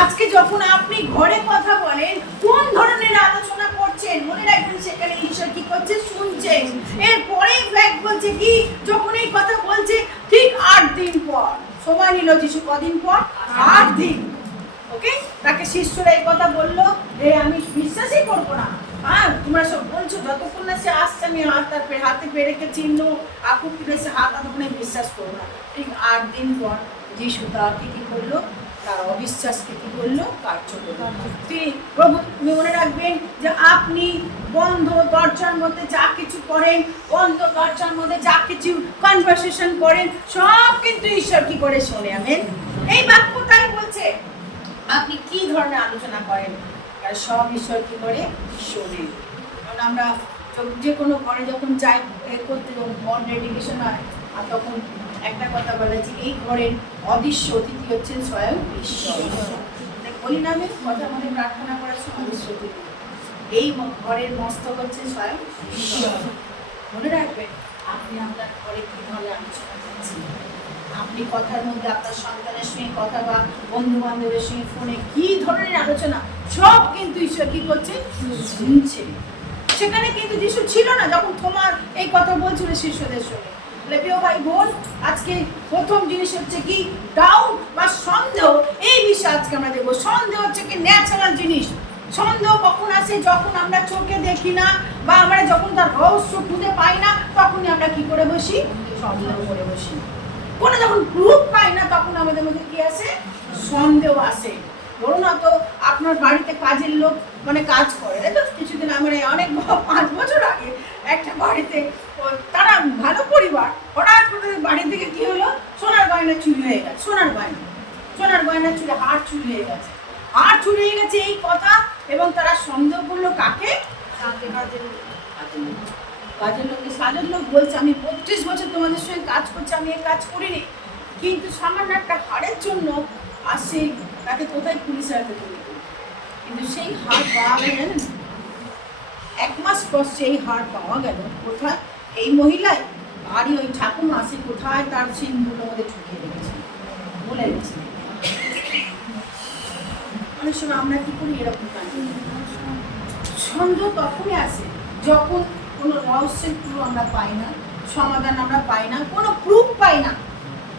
আজকে যখন আপনি ঘরে কথা বলেন কোন ধরনের আলোচনা করছেন মনে রাখবেন সেখানে ঈশ্বর কি করছে শুনছে। এরপরে ফ্যাক্ট বলছে কি যখন এই কথা বলছে ঠিক 8 দিন পর, সময় নিল যিশু কদিন পর 8 দিন, ওকে। তাকে শিষ্যরা এই কথা বললো যে আমি বিশ্বাসই করবো না, তোমরা সব বলছো যতক্ষণ না সে আসছে আমি হাতে পেরেকে চিহ্ন আকুতি রয়েছে হাত তখন বিশ্বাস করবো না। ঠিক 8 দিন পর যিশু তাকে কি করলো তার অবিশ্বাসকে কি করলো কার্য করলো। তিনি প্রভু তুমি মনে রাখবেন যে আপনি বন্ধ দরজার মধ্যে যা কিছু করেন, বন্ধ দরজার মধ্যে যা কিছু কনভারসেশন করেন সব কিন্তু ঈশ্বর কি করে শোনে। আমেন। এই বাক্য তাই বলছে আপনি কি ধরনের আলোচনা করেন সব ঈশ্বর কি করে শোনে। কারণ আমরা যে কোনো ঘরে যখন যাই করতে বড় ডেডিকেশন হয় আর তখন একটা কথা বলা যে এই ঘরের অদৃশ্য অতিথি হচ্ছেন স্বয়ং ঈশ্বর। বলি না আমি কথা মনে প্রার্থনা করার সময় অদৃশ্য অতিথি, এই ঘরের মস্তক হচ্ছে স্বয়ং ঈশ্বর। মনে রাখবেন আপনি আপনার ঘরে কি ধরনের আলোচনা করছেন, আপনি কথার মধ্যে আপনার সন্তানের সঙ্গে কথা বা বন্ধু বান্ধবের সঙ্গে ফোনে কি ধরনের আলোচনা সব কিন্তু ঈশ্বর কি করছে শুনছে। সেখানে কিন্তু যিশু ছিল না যখন তোমার এই কথা বলছিল শিষ্যদের সঙ্গে। প্রিয় ভাই বোন আজকে প্রথম জিনিস হচ্ছে কি ডাউট বা সন্দেহ, এই বিষয়ে আজকে আমরা দেখবো। সন্দেহ হচ্ছে কি ন্যাচারাল জিনিস। সন্দেহ কখন আসে যখন আমরা চোখে দেখি না বা আমরা যখন তার রহস্য খুঁজে পাই না তখনই আমরা কি করে বসি সন্দেহ করে বসি। কোনো যখন প্রুফ পাই না তখন আমাদের মধ্যে কি আসে সন্দেহ আসে। ধরুন না তো আপনার বাড়িতে কাজের লোক মানে কাজ করে, তাই তো। কিছুদিন আমার অনেক 5 বছর আগে একটা বাড়িতে তারা ভালো পরিবার, হঠাৎ করে বাড়ি থেকে কি হলো সোনার গয়না চুরি হয়ে গেছে, সোনার গয়না চুরি হার চুরি হয়ে গেছে, হার চুরি হয়ে গেছে এই কথা। এবং তারা সন্দেহ করলো কাকে, কাজের লোককে। কাজের লোক বলছে আমি 32 বছর তোমাদের সঙ্গে কাজ করছি, আমি এই কাজ করিনি, কিন্তু সামান্য একটা হাড়ের জন্য আসে তাকে কোথায় পুলিশের হাতে তুলে দিল। কিন্তু সেই হাড় পাওয়া গেল জানেন, 1 মাস পর সেই হাড় পাওয়া গেল কোথায়, এই মহিলায় বাড়ি ওই ঠাকুমা আসে কোথায় তার সিন্ধুর মধ্যে ঢুকিয়ে রেখেছে বলে গেছে। অনেক সময় আমরা কি করি এরকম সন্দেহ তখনই আসে যখন কোনো রহস্যের ক্লু আমরা পাই না, সমাধান আমরা পাই না, কোনো প্রুফ পাই না,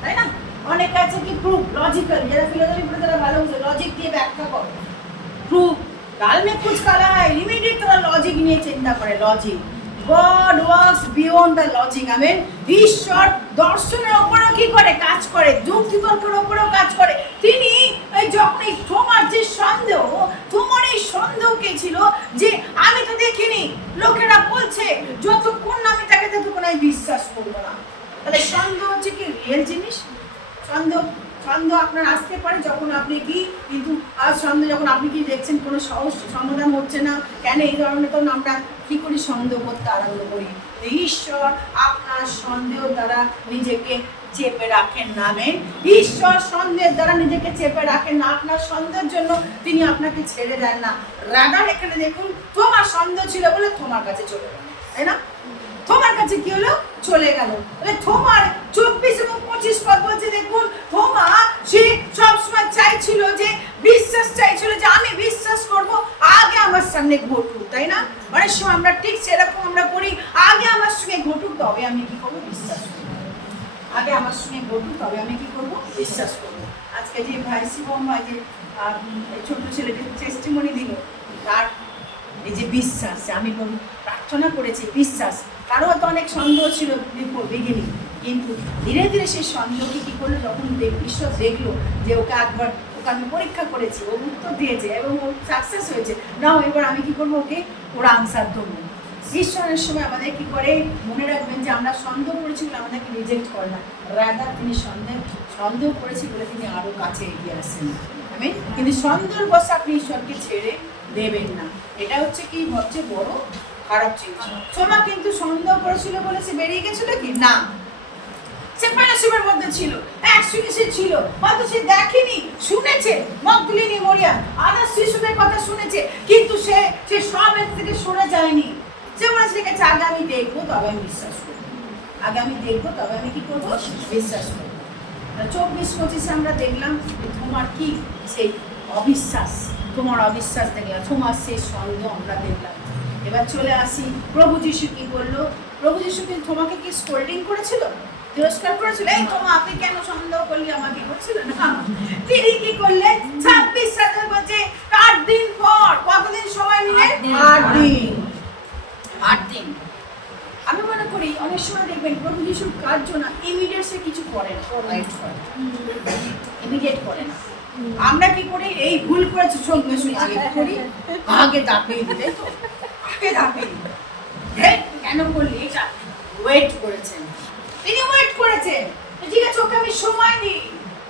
তাই না। অনেক আছে কি প্রুফ লজিক্যাল, যারা ফিলোসফি পড়ে তারা ভালো বুঝে লজিক দিয়ে ব্যাখ্যা করে। প্রুফ কাল মে কুছ কালা হয় ইমিডিয়েট তারা লজিক নিয়ে চিন্তা করে। Logic god works beyond the logic. Amen. ঈশ্বর দর্শনের ওপরও কি করে কাজ করে, যুক্তি তর্কের ওপরও কাজ করে। তিনি এই যখন এই তোমার যে সন্দেহ, তোমার এই সন্দেহ কে ছিল যে আমি তো দেখিনি, লোকেরা বলছে যতক্ষণ না আমি তাকে ততক্ষণ আমি বিশ্বাস করবো না। তাহলে সন্দেহ হচ্ছে কি রিয়েল জিনিস। সন্দেহ আপনার আসতে পারে যখন আপনি কি কিন্তু সন্দেহ যখন আপনি কি দেখছেন কোনো সহজ সমাধান হচ্ছে না, কেন এই ধরনের, তখন আমরা কি করি? সন্দেহ করতে আরম্ভ করি। ঈশ্বর আপনার সন্দেহ দ্বারা নিজেকে চেপে রাখেন না। আমেন। ঈশ্বর সন্দেহের দ্বারা নিজেকে চেপে রাখেন না। আপনার সন্দেহের জন্য তিনি আপনাকে ছেড়ে দেন না। রাদার এখানে দেখুন, তোমার সন্দেহ ছিল বলে তোমার কাছে চলে গেল, তাই না? তোমার কাছে কি হলো? চলে গেল। তোমার 24 এবং 25 পদ বলছে, দেখুন থোমা সে সবসময় চাইছিল যে বিশ্বাস চাইছিল যে আমি বিশ্বাস করব, আগে আমার সামনে ঘটুক, তাই না? অনেক সময় আমরা ঠিক সেরকম আমরা করি, আগে আমার সঙ্গে ঘটুক তবে আমি কি করবো? বিশ্বাস করবো। আগে আমার সঙ্গে ঘটুক তবে আমি কি করবো? বিশ্বাস করবো। আজকে যে ভাই শিবম ভাই যে ছোট ছেলেকে টেস্টিমনি দিল, তার এই যে বিশ্বাস, আমি প্রার্থনা করেছি বিশ্বাস, কারো তো অনেক সন্দেহ ছিল বিগিনি, কিন্তু ধীরে ধীরে সেই সন্দেহকে কি করলো, যখন ঈশ্বর দেখলো যে ওকে একবার ওকে আমি পরীক্ষা করেছি, ও উত্তর দিয়েছে এবং ও সাকসেস হয়েছে, নাও এবার আমি কি করবো? ওকে ওরা আনসার দেবো। ঈশ্বরের সময় আমাদের কি করে মনে রাখবেন যে আমরা সন্দেহ করেছি বলে আমাদেরকে রিজেক্ট করে না, রাদার তিনি সন্দেহ করেছি বলে তিনি আরো কাছে এগিয়ে আসেন। আমি কিন্তু সন্দেহের বশে আপনি ঈশ্বরকে ছেড়ে দেবেন না। এটা হচ্ছে কি সবচেয়ে বড় খারাপ জিনিস। সোমা কিন্তু সন্দেহ করেছিল বলে সে বেরিয়ে গেছিল কি না, সে ফেলোশিপের মধ্যে ছিল, একসঙ্গে সে ছিল, হয়তো সে দেখেনি, শুনেছে মগদলিনী মরিয়ম আদার শিশুদের কথা শুনেছে, কিন্তু সে সবের থেকে সরে যায়নি। সে বলেছে ঠিক আছে, আগে আমি দেখবো তবে আমি বিশ্বাস করবো, আগে আমি দেখবো তবে আমি কি করবো? বিশ্বাস করবো। 24-25 আমরা দেখলাম তোমার কি সেই অবিশ্বাস, তোমার অবিশ্বাস দেখলাম, তোমার সেই সন্দেহ আমরা দেখলাম। এবার চলে আসি, প্রভু যিশু কি বললো? প্রভু যিশু কিন্তু তোমাকে কি স্কোল্ডিং করেছিল, তিরস্কার করেছিল? এই তোমা আপনি কেন সন্দেহ করলি আমাকে? করছিল না। তিনি কি করলেন? 26 বলছে 8 দিন পর, কতদিন সময় নিলেন? 8 দিন। 8 দিন। আমি মনে করি অনেক সময় দেখবেন প্রভু যিশুর কার্য না ইমিডিয়েট সে কিছু করে না, ইমিডিয়েট করে না। আমরা কি করি? এই ভুল করেছি সঙ্গে সঙ্গে আগে করি, আগে দাপিয়ে দিলে তো, আগে দাপিয়ে দিলে কেন করলি এটা? ওয়েট করেছেন, তিনি ওয়েট করেছেন, ঠিক আছে ওকে আমি সময় দিই,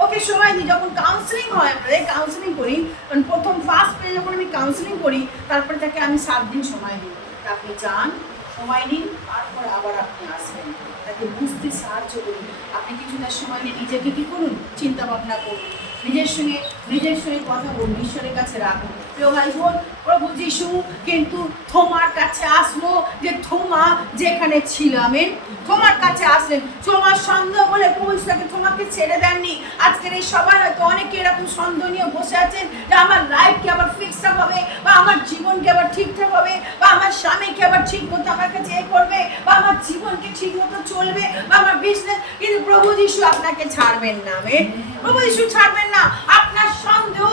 ওকে সময় দিই। যখন কাউন্সিলিং হয়, আমরা কাউন্সিলিং করি, কারণ প্রথম ফার্স্ট পেজে যখন আমি কাউন্সিলিং করি, তারপরে তাকে আমি 7 দিন সময় দিই। আপনি যান, সময় নিন, তারপর আবার আপনি আসবেন, তাকে বুঝতে সাহায্য করুন। আপনি কিছুটা সময় নিয়ে নিজেকে কি করুন? চিন্তা ভাবনা করুন, নিজের সঙ্গে কথা বলুন, ঈশ্বরের কাছে রাখুন। প্রিয় ভাই বোন, প্রভু যিশু কিন্তু থোমার কাছে আসলো, যে থোমা যেখানে ছিল, আমেন, থোমার কাছে আসলেন। থোমার সন্দেহ বলে প্রভু তাকে থোমাকে ছেড়ে দেননি। আজকের এই সবাই হয়তো অনেকে এরকম সন্দেহ নিয়ে বসে আছেন যে আমার লাইফ কি আবার ফিক্সড হবে, বা আমার জীবন কি আবার ঠিকঠাক হবে, বা আমার স্বামী কি আবার ঠিক মতো আমার কাছে এ করবে, বা আমার জীবনকে ঠিক মতো চলবে, বা আমার বিজনেস। কিন্তু প্রভু যিশু আপনাকে ছাড়বেন না, আমেন, প্রভু যিশু ছাড়বেন না। আপনার সন্দেহ,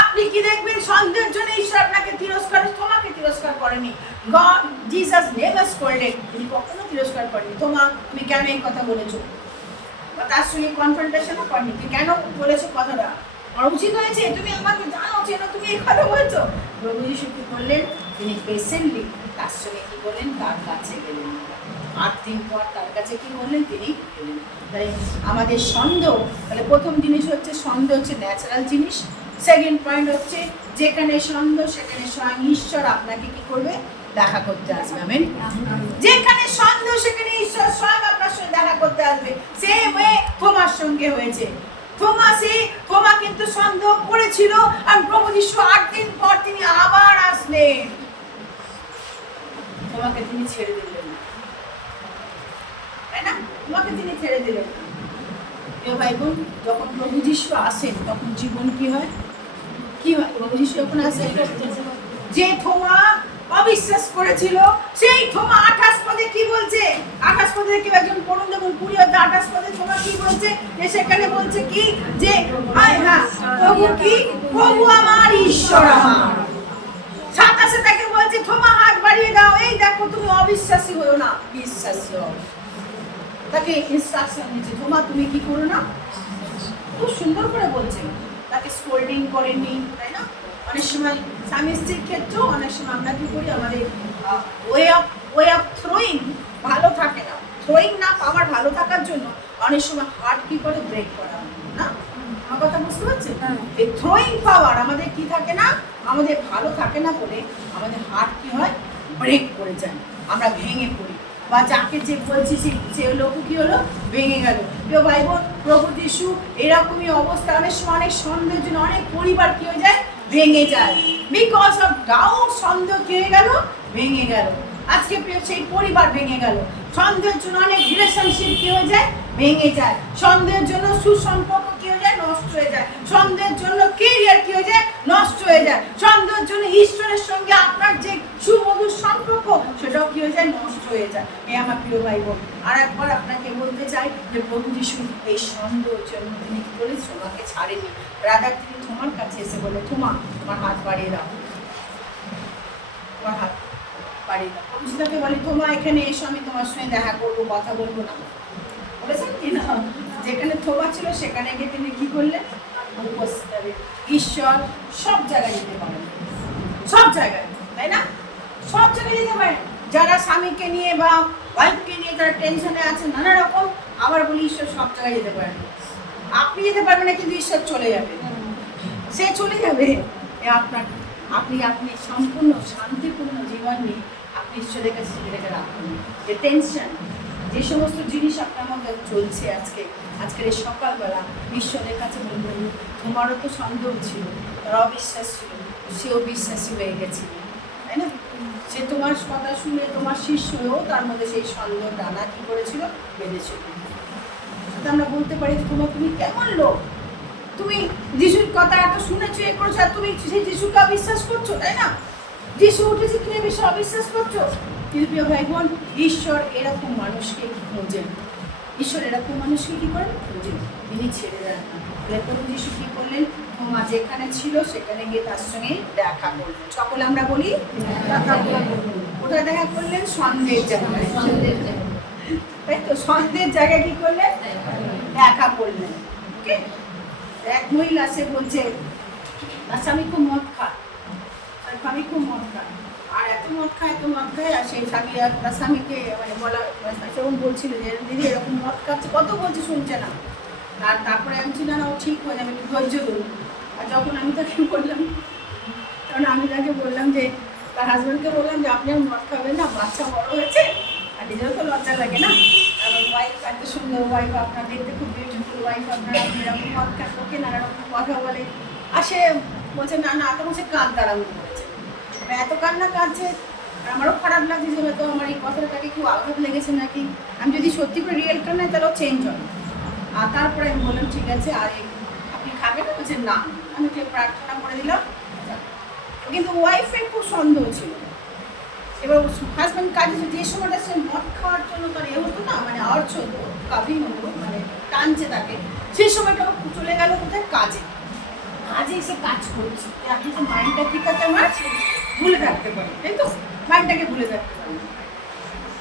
আপনি কি দেখবেন? সন্দেহের জন্য ঈশ্বর আপনাকে তিরস্কার, তোমাকে তিরস্কার করেনি। গড জিসাস নেভার স্কোল্ডেড, তিনি কখনো তিরস্কার করেনি। তোমা তুমি কেন এই কথা বলেছো, বা তার সঙ্গে কনফ্রন্টেশনও করেনি, তুমি কেন বলেছো কথাটা, আমার উচিত হয়েছে, তুমি আমাকে জানো চেনো, তুমি এই কথা বলছো। প্রভু যিশু কি করলেন? তিনি পেশেন্টলি তার সঙ্গে কি বললেন? তার কাছে গেলেন। 8 দিন পর তার কাছে কি বললেন? তিনি গেলেন। তাই আমাদের সন্দেহ, তাহলে প্রথম জিনিস হচ্ছে সন্দেহ হচ্ছে ন্যাচারাল জিনিস। সেকেন্ড পয়েন্ট হচ্ছে যেখানে সন্দেহ সেখানে স্বয়ং ঈশ্বর আপনাকে কি করবে? দেখা করতে আসবে, আমেন। যেখানে সন্দেহ সেখানে ঈশ্বর স্বয়ং আপনার সঙ্গে দেখা করতে আসবে। সেম ওয়ে তোমার সঙ্গে হয়েছে। থোমা কিন্তু সন্দেহ করেছিল, আর প্রভু যিশু 8 দিন পর তিনি আবার আসলেন, তোমাকে তিনি ছেড়ে দিলেন না, তাই না? তোমাকে তিনি ছেড়ে দিলেন না। প্রিয় ভাই বোন, যখন প্রভু যিশু আসেন তখন জীবন কি হয়? কি হয়? প্রভু যিশু যখন আসেন, যে থোমা অবিশ্বাস করেছিল, সেই থোমা 28 পদে কি বলছে? 28 পদে কি একজন পড়ুন, দেখুন 20-28 পদে থোমা কি বলছে? যে সেখানে বলছে কি? যে প্রভু কি? প্রভু আমার, ঈশ্বর আমার। 27 তাকে বলছে থোমা হাত বাড়িয়ে দাও, এই দেখো তুমি অবিশ্বাসী হও না, বিশ্বাসী হও। তাকে ইনস্ট্রাকশন দিচ্ছে, থোমা তুমি কি করো না, খুব সুন্দর করে বলছে, তাকে স্কোল্ডিং করেননি, তাই না? অনেক সময় স্বামী স্ত্রীর ক্ষেত্রেও অনেক সময় আমরা কি করি, আমাদের ওয়ে অফ থ্রোয়িং ভালো থাকে না। থ্রোয়িং না পাওয়ার ভালো থাকার জন্য অনেক সময় হার্ট কি করে? ব্রেক করা, না? আমার কথা বুঝতে পারছেন? এই থ্রোয়িং পাওয়ার আমাদের কি থাকে আমাদের ভালো থাকে না বলে আমাদের হার্ট কি হয়, ব্রেক করে যায়, আমরা ভেঙে পড়ি, বা যাকে যে বলছি সে লোক কি হলো, ভেঙে গেল। কেউ ভাই বোন, প্রভু যিশু এরকমই অবস্থা, অনেক সময় অনেক সন্দেহের জন্য অনেক পরিবার কি হয়ে যায়, ভেঙে যায়। বিকজ অফ ডাউট, সন্দেহ কি হয়ে গেল, ভেঙে গেল। আজকে সেই পরিবার ভেঙে গেল। সন্দেহের জন্য অনেক রিলেশনশিপ কি হয়ে যায়, ভেঙে যায়। সন্দেহের জন্য সুসম্পর্ক কি হয়ে যায়, নষ্ট হয়ে যায়। সন্দেহের জন্য কেরিয়ার কি হয়ে যায়, নষ্ট হয়ে যায়। সন্দেহের জন্য ঈশ্বরের সঙ্গে আপনার যে সুমধুর সম্পর্ক সেটাও কি হয়ে যায়, নষ্ট হয়ে যায়। আমার প্রিয় ভাই বোন, আর একবার আপনাকে বলতে চাই যে প্রভু যিশু এই সন্দেহের জন্য তিনি কি বলে, তোমাকে ছাড়েনি। রাধার তিনি তোমার কাছে এসে বলে, তোমার হাত বাড়িয়ে দাও, তোমার হাত বাড়িয়ে দাও। প্রভু তাকে বলে, তোমার এখানে এসো, আমি তোমার সঙ্গে দেখা করবো, কথা বলবো না। বলেছেন কি না, যেখানে থোবা ছিল সেখানে গিয়ে তিনি কি করলেন, উপস্থিত হবে। ঈশ্বর সব জায়গায় যেতে পারেন, সব জায়গায়, তাই না? সব জায়গায় যেতে পারেন। যারা স্বামীকে নিয়ে বা ওয়াইফকে নিয়ে তারা টেনশনে আছে নানা রকম, আবার বলি ঈশ্বর সব জায়গায় যেতে পারেন। আপনি যেতে পারবেন না, কিন্তু ঈশ্বর চলে যাবে, সে চলে যাবে। আপনার আপনি সম্পূর্ণ শান্তিপূর্ণ জীবন নিয়ে আপনি ঈশ্বরের কাছে সেটাকে রাখুন। যে টেনশন, যে সমস্ত জিনিস আপনার মধ্যে চলছে আজকের এই সকালবেলা, ঈশ্বরের কাছে বলবেন, তোমারও তো সন্দেহ ছিল, তার অবিশ্বাস ছিল, সেও বিশ্বাসী হয়ে গেছিল, তাই না? সে তোমার কথা শুনে তোমার শিষ্য হয়েও তার মধ্যে সেই সন্দেহ টানা কি করেছিল, বেঁধেছিল। আমরা বলতে পারি, তুমি কেমন লোক, তুমি যিশুর কথা এত শুনেছো, এ করছো, আর তুমি সেই যিশুকে অবিশ্বাস করছো, তাই না? যিশু উঠেছে কিনে বেশি অবিশ্বাস করছো। কিন্তু প্রিয় ভাই বোন, ঈশ্বর এরকম মানুষকে খোঁজেন, ঈশ্বর এরকম মানুষকে কি করেন, খোঁজেন, তিনি ছেড়ে দেন না। প্রভু যিশু কি করলেন, মা যেখানে ছিল সেখানে গিয়ে তার সঙ্গে দেখা করলেন। সকলে আমরা বলি দেখা করলেন। কোথায় দেখা করলেন, সন্দেহের জায়গায়, তাই তো? সন্দেহের জায়গায় কি করলেন, দেখা করলেন। ওকে, এক মহিলা সে বলছে তার স্বামী খুব মদ খায়, তার স্বামী খুব মদ খায়, আর এত মদ খায় আর সেই স্বামী তার স্বামীকে মানে বলা, সেরকম বলছিল যে দিদি এরকম মদ খাচ্ছে, কত বলছে শুনছে না। আর তারপরে আমি ছিল না, ও ঠিক হয়ে যাবে, একটু ধৈর্য ধরুন। আর যখন আমি তাকে বললাম, তখন আমি তাকে বললাম যে তার হাজব্যান্ডকে বললাম যে আপনি আর মদ খাবেন না, বাচ্চা বড় হয়েছে, আর নিজেরও তো লজ্জা লাগে না। কারণ ওয়াইফ এত সুন্দর ওয়াইফ, আপনার দেখতে খুব বিউটিফুল ওয়াইফ, আপনারা এরকম মদ খান, লোকে নানা রকম কথা বলে। আর সে বলছে না না, তো বলছে কাঁদ দাঁড়ানো করেছে, এত কান্না কাঁদছে। আমারও খারাপ লাগছে যে হয়তো আমার এই কথাটাকে খুব আঘাত লেগেছে নাকি, আমি যদি সত্যি করে রিয়েলটা নেই তাহলেও চেঞ্জ হয়। আর তারপরে আমি বললাম ঠিক আছে, আর আপনি খাবেন? বলছেন না। আমি প্রার্থনা করে দিলাম। কিন্তু ওয়াইফের খুব সন্দেহ ছিল। এবার হাজব্যান্ড কাজে যে সময়টা সে মদ খাওয়ার জন্য তার এ হতো না, মানে অর্থ হতো, কাবিন হতো, মানে টানছে তাকে, সেই সময়টা চলে গেল কোথায়, কাজে এসে কাজ করছে। আপনি তো মাইন্ডটা ঠিক আছে, আমার ভুলে থাকতে পারি, তাই তো? মাইন্ডটাকে ভুলে থাকতে পারি।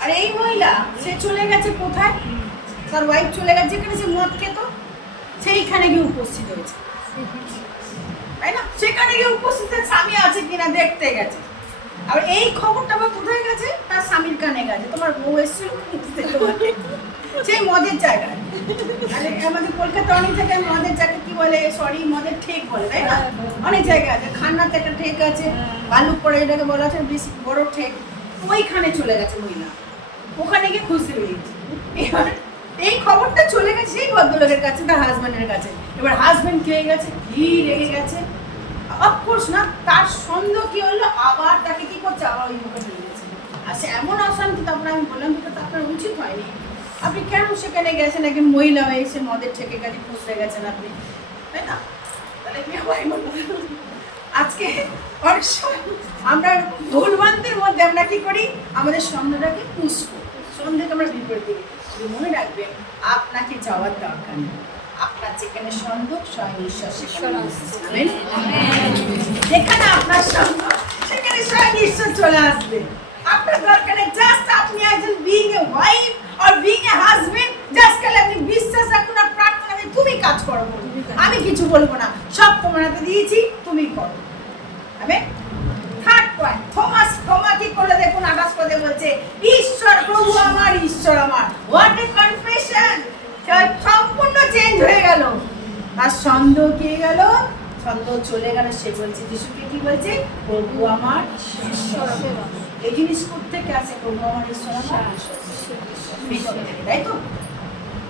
আর এই মহিলা সে চলে গেছে কোথায়, তার ওয়াইফ চলে গেছে যেখানে সে মদ খেত, সেইখানে গিয়ে উপস্থিত হয়েছে, তাই না? সেখানে গিয়ে উপস্থিত স্বামী আছে কিনা দেখতে গেছে। আর এই খবরটা আবার কোথায় গেছে, তার স্বামীর কানে গেছে, তোমার বউ এসেছিল সেই মদের জায়গায়। আরে আমাদের কলকাতা অনেক জায়গায় মদের জায়গায় কি বলে, সরি মদের ঠেক বলে, তাই না? অনেক জায়গায় আছে, খান্নাতে একটা ঠেক আছে, ভালুকপড়ে এটাকে বলা আছে বেশি বড় ঠেক, ওইখানে চলে গেছে মহিলা, ওখানে গিয়ে খুঁজতে বেরিয়েছে। এবার এই খবরটা চলে গেছে সেই ভদ্রলোকের কাছে, তার হাজব্যান্ডের কাছে। এবার হাজব্যান্ড কি হয়ে গেছে, কি রেগে গেছে, অফকোর্স না, তার সন্দেহ কি হলো, আবার তাকে কি করছে, আবার ওই মুখে নিয়ে গেছে। আর সে এমন অশান্তি, তারপরে আমি বললাম যেটা আপনার উচিত হয়নি, আপনি কেন সেখানে গেছেন, একজন মহিলা হয়ে এসে মদের ঠেকে কাজে খুঁজতে গেছেন আপনি, তাই না? তাহলে আজকে অনেক সময় আমরা ভুলভ্রান্তির মধ্যে আমরা কি করি, আমাদের সন্দেহটাকে পুষ করি, সন্দেহকে আমরা বিপরীত দিই। মনে রাখবেন, আপনাকে যাওয়ার দরকার নেই, আপনার যেখানে সন্দেহ স্বয়ং ঈশ্বর সেখানে, যেখানে আপনার সন্দেহ সেখানে স্বয়ং ঈশ্বর চলে আসবে। আপনার দরকার নেই, জাস্ট আপনি একজন বিইং এ ওয়াইফ আর বিইং এ হাজবেন্ড, জাস্ট খালি আপনি বিশ্বাস রাখুন আর প্রার্থনা করে তুমি কাজ করো, আমি কিছু বলবো না, সব তোমার হাতে দিয়েছি, তুমি করো। থার্ড পয়েন্ট, থমা কি করলে দেখুন, 28 পদে বলছে ঈশ্বর প্রভু আমার, ঈশ্বর আমার। What a confession! সম্পূর্ণ চেঞ্জ হয়ে গেল, তার সন্দেহ কি গেল, ছন্দ চলে গেল, সে বলছে যিশুকে কি বলছে, প্রভু আমার ঈশ্বর। এই জিনিস থেকে আসে, প্রভু আমার ঈশ্বর আমার ভিতর থেকে, তাই তো?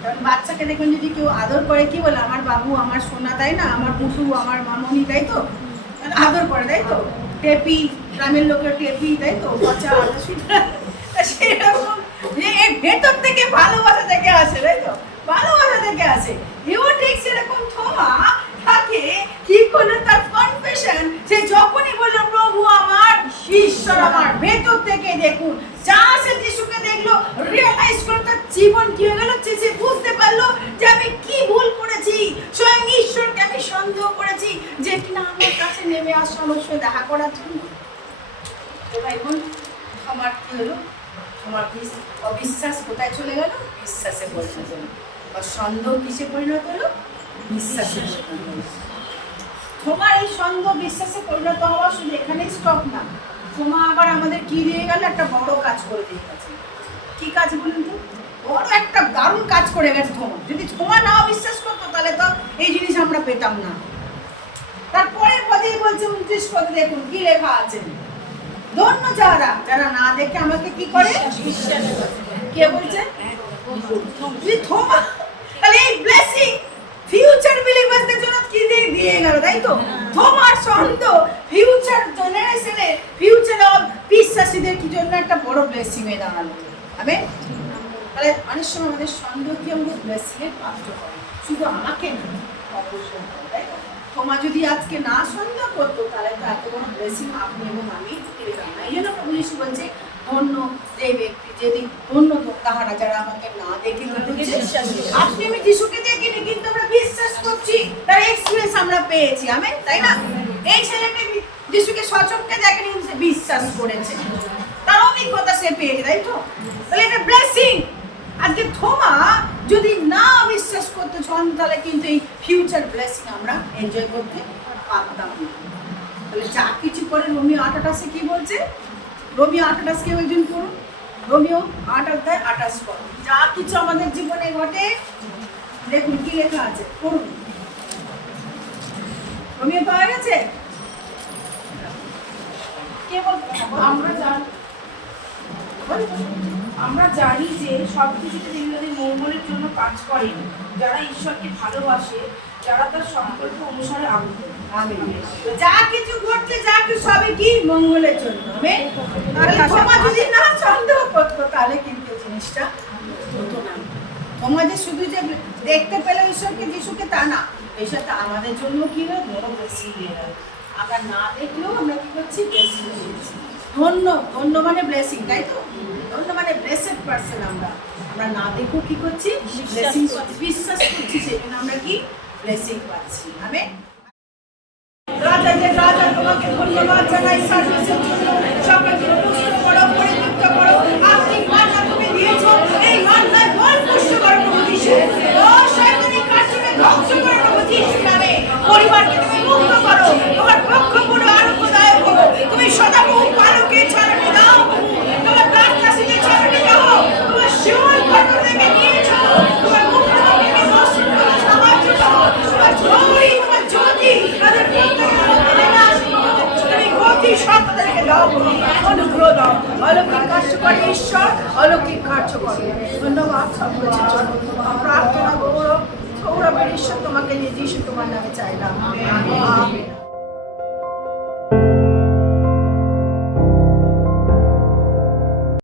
কারণ বাচ্চাকে দেখবেন যদি কেউ আদর করে কি বলে, আমার বাবু আমার সোনা, তাই না, আমার পুটু আমার মামনি, তাই তো? আদর করে, তাই তো? টেপি, গ্রামের লোকের টেপি, তাই তো? পচা সেরকম যে এর ভেতর থেকে ভালোবাসা থেকে আসে, তাই তো? ভালোবাসা থেকে আসে। এও ঠিক সেরকম থোমা তাকে কি করলো, তার কনফেশন, সে যখনই বলল প্রভু আমার ঈশ্বর আমার, ভেতর থেকে দেখুন যা সে যিশুকে দেখলো, রিয়েলাইজ করলো, তার জীবন কি হয়ে গেল, সে বুঝতে পারলো যে আমি কি ভুল করেছি, স্বয়ং ঈশ্বরকে আমি সন্দেহ করেছি যে কিনা আমার কাছে নেমে আসা আমার সঙ্গে দেখা করার জন্য। তো ভাই বোন, আমার কি হলো, তোমার অবিশ্বাস কোথায় চলে গেল, বিশ্বাসে পরিণত হলো, বা সন্দেহ কিসে পরিণত হলো, বিশ্বাসে পরিণত হলো। তোমার এই সন্দেহ বিশ্বাসে পরিণত হওয়া শুধু এখানেই স্টপ না, তোমা আবার আমাদের কি দিয়ে গেল, একটা বড় কাজ করে দিয়ে গেছে। কি কাজ বলুন তো? বড় একটা দারুণ কাজ করে গেছে তোমা। যদি তোমা না বিশ্বাস করতো তাহলে তো এই জিনিস আমরা পেতাম না। তারপরের পদেই বলছে 29 পদে দেখুন কি লেখা আছে, ধন্য যারা যারা না দেখে আমাকে কি করে বিশ্বাস করে। কে বলছে? থোমা। তাহলে এই ব্লেসিং ফিউচার বিলিভারদের জন্য কি দিয়ে গেল, তাই তো? থোমার সন্দেহ ফিউচার জেনারেশনে, ফিউচারে বিশ্বাসীদের কি জন্য একটা বড় ব্লেসিং হয়ে দাঁড়ালো। আমেন। তাহলে অনেক সময় আমাদের সন্দেহ কি আমাদের ব্লেসিং এর পাত্র করে, শুধু আমাকে না, অবশ্যই, তাই তো? তোমার যদি আজকে না সন্দেহ করতো তাহলে তো এত বড় ব্লেসিং আপনি এবং আমি পেতাম না। এই জন্য প্রভু যিশু বলছে ধন্য যে ব্যক্তি, যেদিন ধন্য তাহারা যারা আমাকে না দেখে আপনি আমি যিশুকে দেখিনি কিন্তু আমরা বিশ্বাস করছি, তার এক্সপেরিয়েন্স আমরা পেয়েছি। আমেন, তাই না? এই ছেলেটা যিশুকে সচক্ষে দেখেনি, সে বিশ্বাস করেছে, তার অভিজ্ঞতা সে পেয়েছে, তাই তো? তাহলে এটা ব্লেসিং। আজকে থোমা যদি না বিশ্বাস করতে চান তাহলে কিন্তু এই ফিউচার ব্লেসিং আমরা এনজয় করতে পারতাম না। তাহলে যা কিছু করে রোমিও 8:28 কি বলছে, রোমিও 8:28 কেউ একজন পড়ুন, রোমিও 8:28 পড়ুন। যা কিছু আমাদের জীবনে ঘটে দেখুন কি লেখা আছে, পড়ুন। রোমিও পাওয়া গেছে? কে বলতে? আমরা জানি যে সব কিছুতে তিনি মঙ্গলের জন্য কাজ করেন, যারা ঈশ্বরকে ভালোবাসে, যারা তার সংকল্প অনুসারে আবদ্ধ। যা কিছু ঘটছে, যা কিছু সবই কি মঙ্গলের জন্য। আমেন। তাহলে তোমার যদি না সন্দেহ করতো তাহলে কিন্তু জিনিসটা হতো না। তোমার যে শুধু যে দেখতে পেলে ঈশ্বরকে যিশুকে তা না, এটা আমাদের জন্য কি হয়, বড় ব্লেসিং হয়ে গেল। আমরা না দেখলেও আমরা কি করছি, ব্লেসিং হচ্ছি। ধন্য, ধন্য মানে ব্লেসিং, তাই তো? ধন্য মানে ব্লেসেড পারসন। আমরা না দেখো কি করছি, ব্লেসিং করছি, বিশ্বাস করছি, সেজন্য আমরা কি ব্লেসিং পাচ্ছি। আমেন। রাজা যে রাজা, তোমাকে ধন্যবাদ জানাই সার্ভিসের জন্য। সকলকে পুষ্ট করো, পরিতৃপ্ত করো। আত্মিক মান্না তুমি দিয়েছো, এই মান্নায় বল পুষ্ট করো প্রভু যিশু। ও শয়তানের কার্যকে ধ্বংস করো প্রভু যিশু নামে। পরিবারকে তুমি মুক্ত করো, তোমার পক্ষ পুরো আরোগ্যদায়ক হোক। তুমি সদাপ্রভু পালকে ছাড়নি দাও, তোমার দাসদাসীদের ছাড়নি দাও, তোমার শিওর ঘটনা থেকে নিয়েছো, তোমার মুখ্যমন্ত্রীকে দর্শন করে সাহায্য করো, তোমার ঝড়ি, তোমার জ্যোতি তাদের তুমি গতি সত্তাদেরকে দাও, অনুগ্রহ দাও। অলৌকিক কার্য করে ঈশ্বর, অলৌকিক কার্য করে। ধন্যবাদ সব কিছুর জন্য। প্রার্থনা গৌরব সৌরভের ঈশ্বর তোমাকে নিয়ে যিশু তোমার নামে চাইলাম। আমেন।